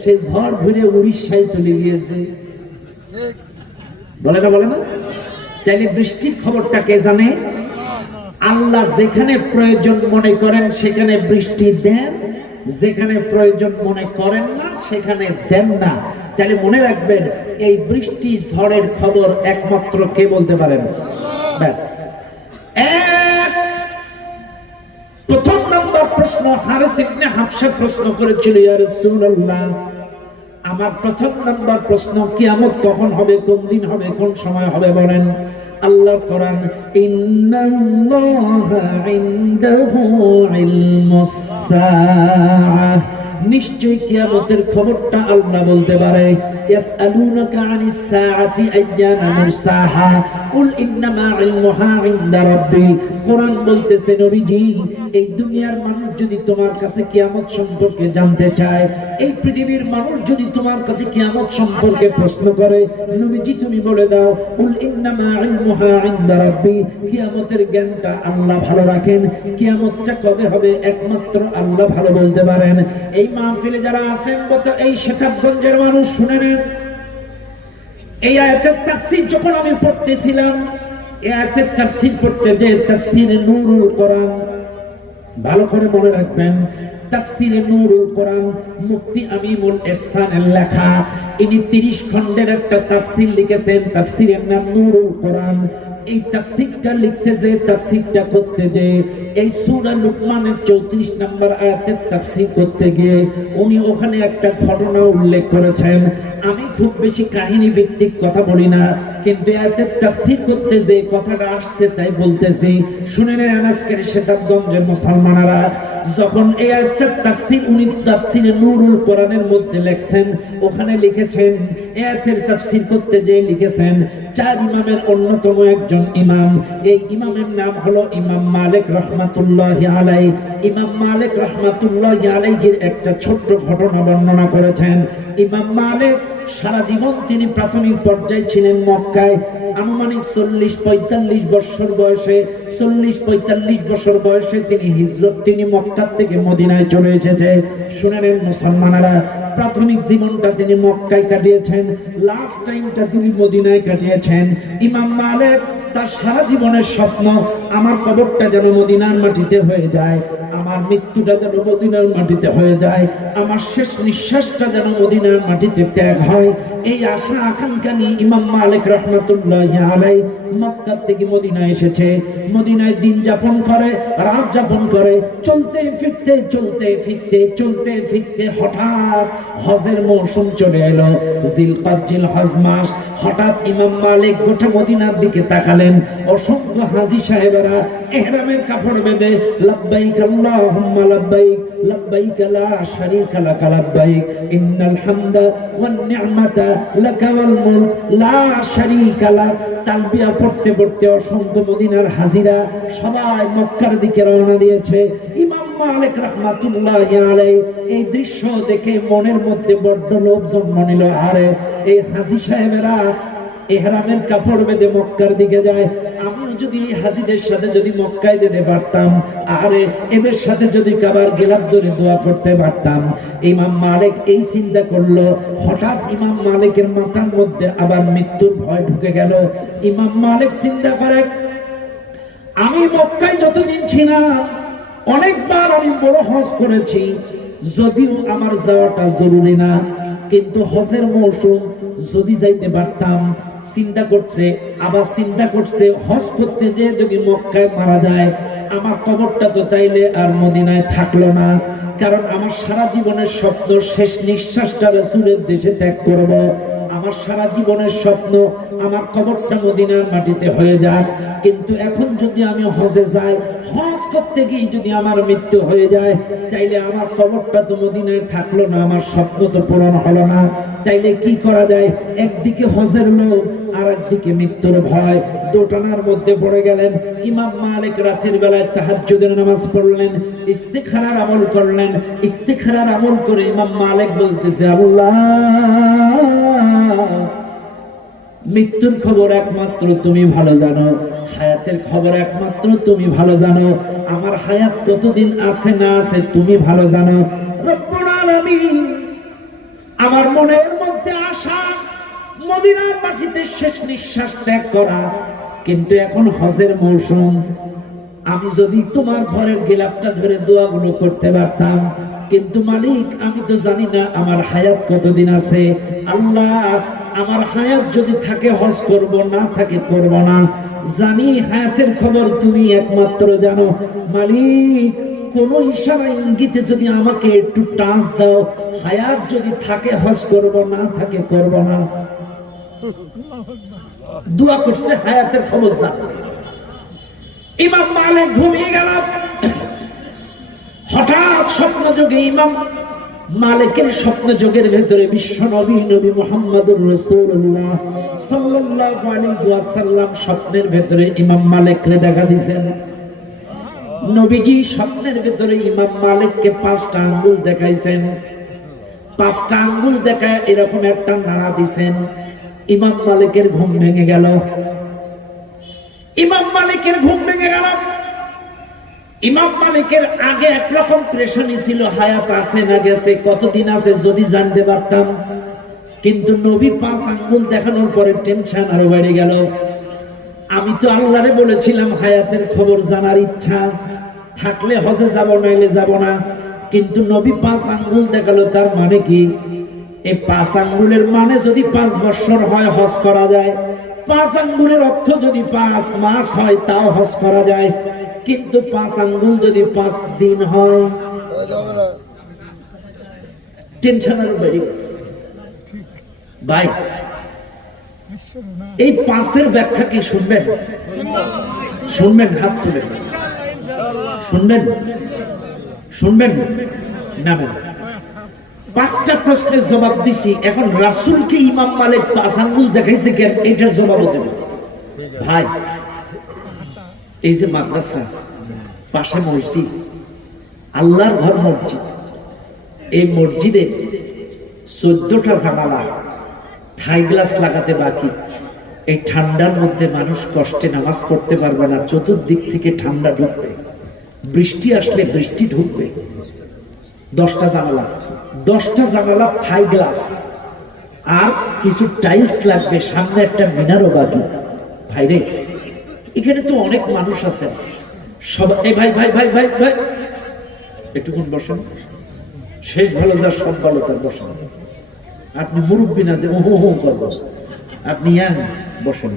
সে ঝড় ঘুরে উড়িষ্যায় চলে গিয়েছে। বলে না? চাইলে বৃষ্টির খবরটা কে জানে? আল্লাহ যেখানে প্রয়োজন মনে করেন সেখানে বৃষ্টি দেন, যেখানে প্রয়োজন মনে করেন না সেখানে দেন না। চাইলে মনে রাখবেন, এই বৃষ্টি ঝড়ের খবর একমাত্র কে বলতে পারেন? ব্যাস। প্রথম নম্বর প্রশ্ন হারিস ইবনে হাবশা প্রশ্ন করেছিল, ইয়া রাসূলুল্লাহ, আমার প্রথম নম্বর প্রশ্ন, কিয়ামত কখন হবে, কোন দিন হবে, কোন সময় হবে বলেন। আল্লাহর কোরআন, ইন্নাল্লাহা ইনদাহু ইলমুস সাআহ, নিশ্চয় কিয়ামতের খবরটা আল্লাহ বলতে পারে। ইয়াসআলুনাকা আনিস সাআতি আইয়ানা মুরসাহা কুল ইন্নামা ইলমুহা ইনদা রাব্বি। কোরআন বলতেছে, নবীজি, এই দুনিয়ার মানুষ যদি তোমার কাছে কিয়ামত সম্পর্কে জানতে চায়, এই পৃথিবীর মানুষ যদি তোমার কাছে কিয়ামত সম্পর্কে প্রশ্ন করে, নবীজি তুমি বলে দাও, কুল ইন্নামা ইলমুহা ইনদা রাব্বি, কিয়ামতের জ্ঞানটা আল্লাহ ভালো রাখেন, কিয়ামতটা কবে হবে একমাত্র আল্লাহ ভালো বলতে পারেন। এই মাহফিলে যারা আছেন, এই শেতাবগঞ্জের মানুষ শুনে নেন, এই আয়াতের তাফসীর যখন আমি পড়তেছিলাম, এই আয়াতের তাফসীর পড়তে যে তাফসীরে নূরুল কোরআন, ভালো করে মনে রাখবেন, তাফসীরে নূরুল কোরআন মুফতি আমিনুল ইহসানের লেখা। ইনি 30 খণ্ডের একটা তাফসীর লিখেছেন, তাফসীরের নাম নূরুল কোরআন। এই তাফসীরটা লিখতে যে, তাফসীরটা করতে যে, এই সূরা লুকমানের 34 নম্বর আয়াতের তাফসীর করতে গিয়ে উনি ওখানে একটা ঘটনা উল্লেখ করেছেন। আমি খুব বেশি কাহিনী ভিত্তিক কথা বলি না, কিন্তু আয়াতের তাফসীর করতে যে কথাটা আসছে তাই বলতেছি। শুনে নেন আজকের শেতাবগঞ্জের মুসলমানেরা, যখন এই আয়াতের তাফসীর উনি তাফসীরে নূরুল কোরআনের মধ্যে লিখছেন, ওখানে লিখেছেন, আয়াতের তাফসীর করতে যে লিখেছেন 4 ইমামের অন্যতম একজন ইমাম। এই ইমামের নাম হলো ইমাম মালিক রাহমাতুল্লাহি আলাইহি। ইমাম মালিক রাহমাতুল্লাহি আলাইহির একটা ছোট্ট ঘটনা বর্ণনা করেছেন। ইমাম মালিক সারা জীবন তিনি প্রাথমিক পর্যায়ে ছিলেন মক্কায়। আনুমানিক 40-45 বছর বয়সে, 40-45 বছর বয়সে তিনি মক্কা থেকে মদিনায় চলে এসেছে। শুনে নেন মুসলমানেরা, প্রাথমিক জীবনটা তিনি মক্কায় কাটিয়েছেন, লাস্ট টাইমটা তিনি মদিনায় কাটিয়েছেন। ইমাম মালিক তার সারা জীবনের স্বপ্ন, আমার কবরটা যেন মদিনার মাটিতে হয়ে যায়, আমার মৃত্যুটা যেন মদিনার মাটিতে হয়ে যায়, আমার শেষ নিঃশ্বাসটা যেন মদিনার মাটিতে ত্যাগ হয়। এই আশা আকাঙ্ক্ষা নিয়ে ইমাম মালিক রাহমাতুল্লাহি আলাইহি মক্কা থেকে মদিনায় এসেছে। মদিনায় দিন যাপন করে, রাত যাপন করে, চলতে ফিরতে হঠাৎ হজের মৌসুম চলে এলো। জিলকাদ, জিল হজ মাস, হঠাৎ ইমাম মালিক গোটা মদিনার দিকে তাকালেন। অসংখ্য হাজী সাহেবেরা ইহরামের কাপড় বেঁধে লাব্বাইক আল্লাহুম্মা লাব্বাইক লাব্বাইক লা শারীকা লাক লাব্বাইক ইন্নাল হামদা ওয়ান নি'মাতা লাকা ওয়াল মুলক লা শারীকা লাক তালবিয়া পড়তে পড়তে অসংখ্য মদিনার হাজীরা সবাই মক্কার দিকে রওনা দিয়েছে। ইমাম মালিক রাহমাতুল্লাহি আলাইহি এই দৃশ্য দেখে মনের মধ্যে বড্ড লোভ জন্ম নিল। আরে এই হাজী সাহেবেরা ইহরামের কাপড় বেঁধে মক্কার দিকে যায়, আমিও যদি এই হাজীদের সাথে যদি মক্কায় যেতে পারতাম, আরে এদের সাথে যদি কাবার গিলাফ ধরে দোয়া করতে পারতাম। ইমাম মালিক এই চিন্তা করলো। হঠাৎ ইমাম মালিকের মাথার মধ্যে আবার মৃত্যুর ভয় ঢুকে গেল। ইমাম মালিক চিন্তা করে, আমি মক্কায় যতদিন ছিলাম অনেকবার আমি বড় হজ করেছি, যদিও আমার যাওয়াটা জরুরি না, কিন্তু হজের মৌসুম যদি যাইতে পারতাম। চিন্তা করছে, আবার চিন্তা করছে হজ করতে যে যদি মক্কায় মারা যায়, আমার কবরটা তো তাইলে আর মদিনায় থাকলো না। কারণ আমার সারা জীবনের স্বপ্ন শেষ নিঃশ্বাসটা রাসূলের দেশে ত্যাগ করব। আমার সারা জীবনের স্বপ্ন আমার কবরটা মদিনার মাটিতে হয়ে যাক। কিন্তু এখন যদি আমি হজে যাই, হজ করতে গিয়ে যদি আমার মৃত্যু হয়ে যায়, চাইলে আমার কবরটা তো মদিনায় থাকলো না, আমার স্বপ্ন তো পূরণ হলো না। চাইলে কি করা যায়? একদিকে হজের লোভ আর একদিকে মৃত্যুর ভয়, দোটানার মধ্যে পড়ে গেলেন। ইমাম মালিক রাতের বেলায় তাহাজ্জুদের নামাজ পড়লেন, ইস্তিখারার আমল করলেন। ইস্তিখারার আমল করে ইমাম মালিক বলতেছে, আল্লাহ, মৃত্যুর খবর একমাত্র তুমি ভালো জানো, হায়াতের খবর একমাত্র তুমি ভালো জানো। আমার হায়াত কতদিন আছে না আছে তুমি ভালো জানো। রব্বুল আলামিন, আমার মনের মধ্যে আশা মদিনার মাটিতে শেষ নিঃশ্বাস ত্যাগ করা, কিন্তু এখন হজের মৌসুম, আমি যদি তোমার ঘরের গিলাফটা ধরে দোয়াগুলো করতে পারতাম। কিন্তু মালিক, আমি তো জানি না আমার হায়াত কতদিন আছে। আল্লাহ, আমার হায়াত যদি থাকে হজ করব, না থাকে করব না। জানি হায়াতের খবর তুমি একমাত্র জানো। মালিক, কোন ইশারা ইঙ্গিতে যদি আমাকে একটু টাচ দাও, হায়াত যদি থাকে হজ করব, না থাকে করব না। দোয়া করছে হায়াতের খবর জানো। ইমাম মালিক ঘুমিয়ে গেল। হঠাৎ স্বপ্ন যোগে ইমাম মালিকের স্বপ্ন যোগের ভেতরে বিশ্ব নবী নবী মুহাম্মদুর রাসূলুল্লাহ সাল্লাল্লাহু আলাইহি ওয়াসাল্লাম স্বপ্নের ভেতরে ইমাম মালিককে দেখা দিয়েছেন। নবীজি স্বপ্নের ভেতরে ইমাম মালিককে 5টা আঙ্গুল দেখাইছেন। 5টা আঙ্গুল দেখায় এরকম একটা নাড়া দিয়েছেন। ইমাম মালিকের ঘুম ভেঙে গেল। ইমাম মালিকের ঘুম ভেঙে গেল। ইমাম মালিকের আগে একরকম প্রেশানি ছিল, হায়াত আছে না গেছে, কতদিন আছে যদি জানতে পারতাম। কিন্তু নবী 5 আঙ্গুল দেখানোর পরে টেনশন আরো বেড়ে গেল। আমি তো আল্লাহরে বলেছিলাম হায়াতের খবর জানার ইচ্ছা থাকলে হজে যাব, নাইলে যাব না। কিন্তু নবী 5 আঙ্গুল দেখালো, তার মানে কি? এই 5 আঙ্গুলের মানে যদি 5 বছর হয় হজ করা যায়। 5 আঙ্গুলের অর্থ যদি 5 মাস হয় তাও হজ করা যায়। কিন্তু 5 আঙ্গুল যদি 5 দিন হয়, টেনশন আরো বেড়ে গেছে। ভাই, এই 5-এর ব্যাখ্যা কি শুনবেন? শুনবেন? হাত তুলে শুনবেন? শুনবেন? নামেন। 5টা প্রশ্নের জবাব দিছি। এখন রাসূলকে ইমাম মালিক 5 আঙ্গুল দেখাইছে কেন, এটার জবাব দেব। ভাই, এই যে মাদ্রাসা, পাশে মসজিদ, আল্লাহর ঘর মসজিদ, এই মসজিদে 14টা জানালা, থাই গ্লাস লাগাতে বাকি। এই ঠান্ডার মধ্যে মানুষ কষ্টে নামাজ পড়তে পারবে না। চতুর্দিক থেকে ঠান্ডা ঢুকবে, বৃষ্টি আসলে বৃষ্টি ঢুকবে। 10টা জানালা, 10টা জানালা থাই গ্লাস, আর কিছু টাইলস লাগবে, সামনে একটা মিনারও বাকি। ভাইরে, এখানে তো অনেক মানুষ আছে। সবাই এই ভাই ভাই ভাই ভাই ভাই একটুক্ষণ বসেন। শেষ ভালো যা সব ভালো তার বসেন। আপনি মুরব্বী না যে ওহো হো করবো, আপনি ইয়াং, বসেন।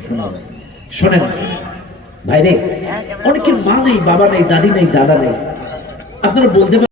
শোনেন ভাইরে, অনেকের মা নেই, বাবা নেই, দাদি নেই, দাদা নেই। আপনারা বলতে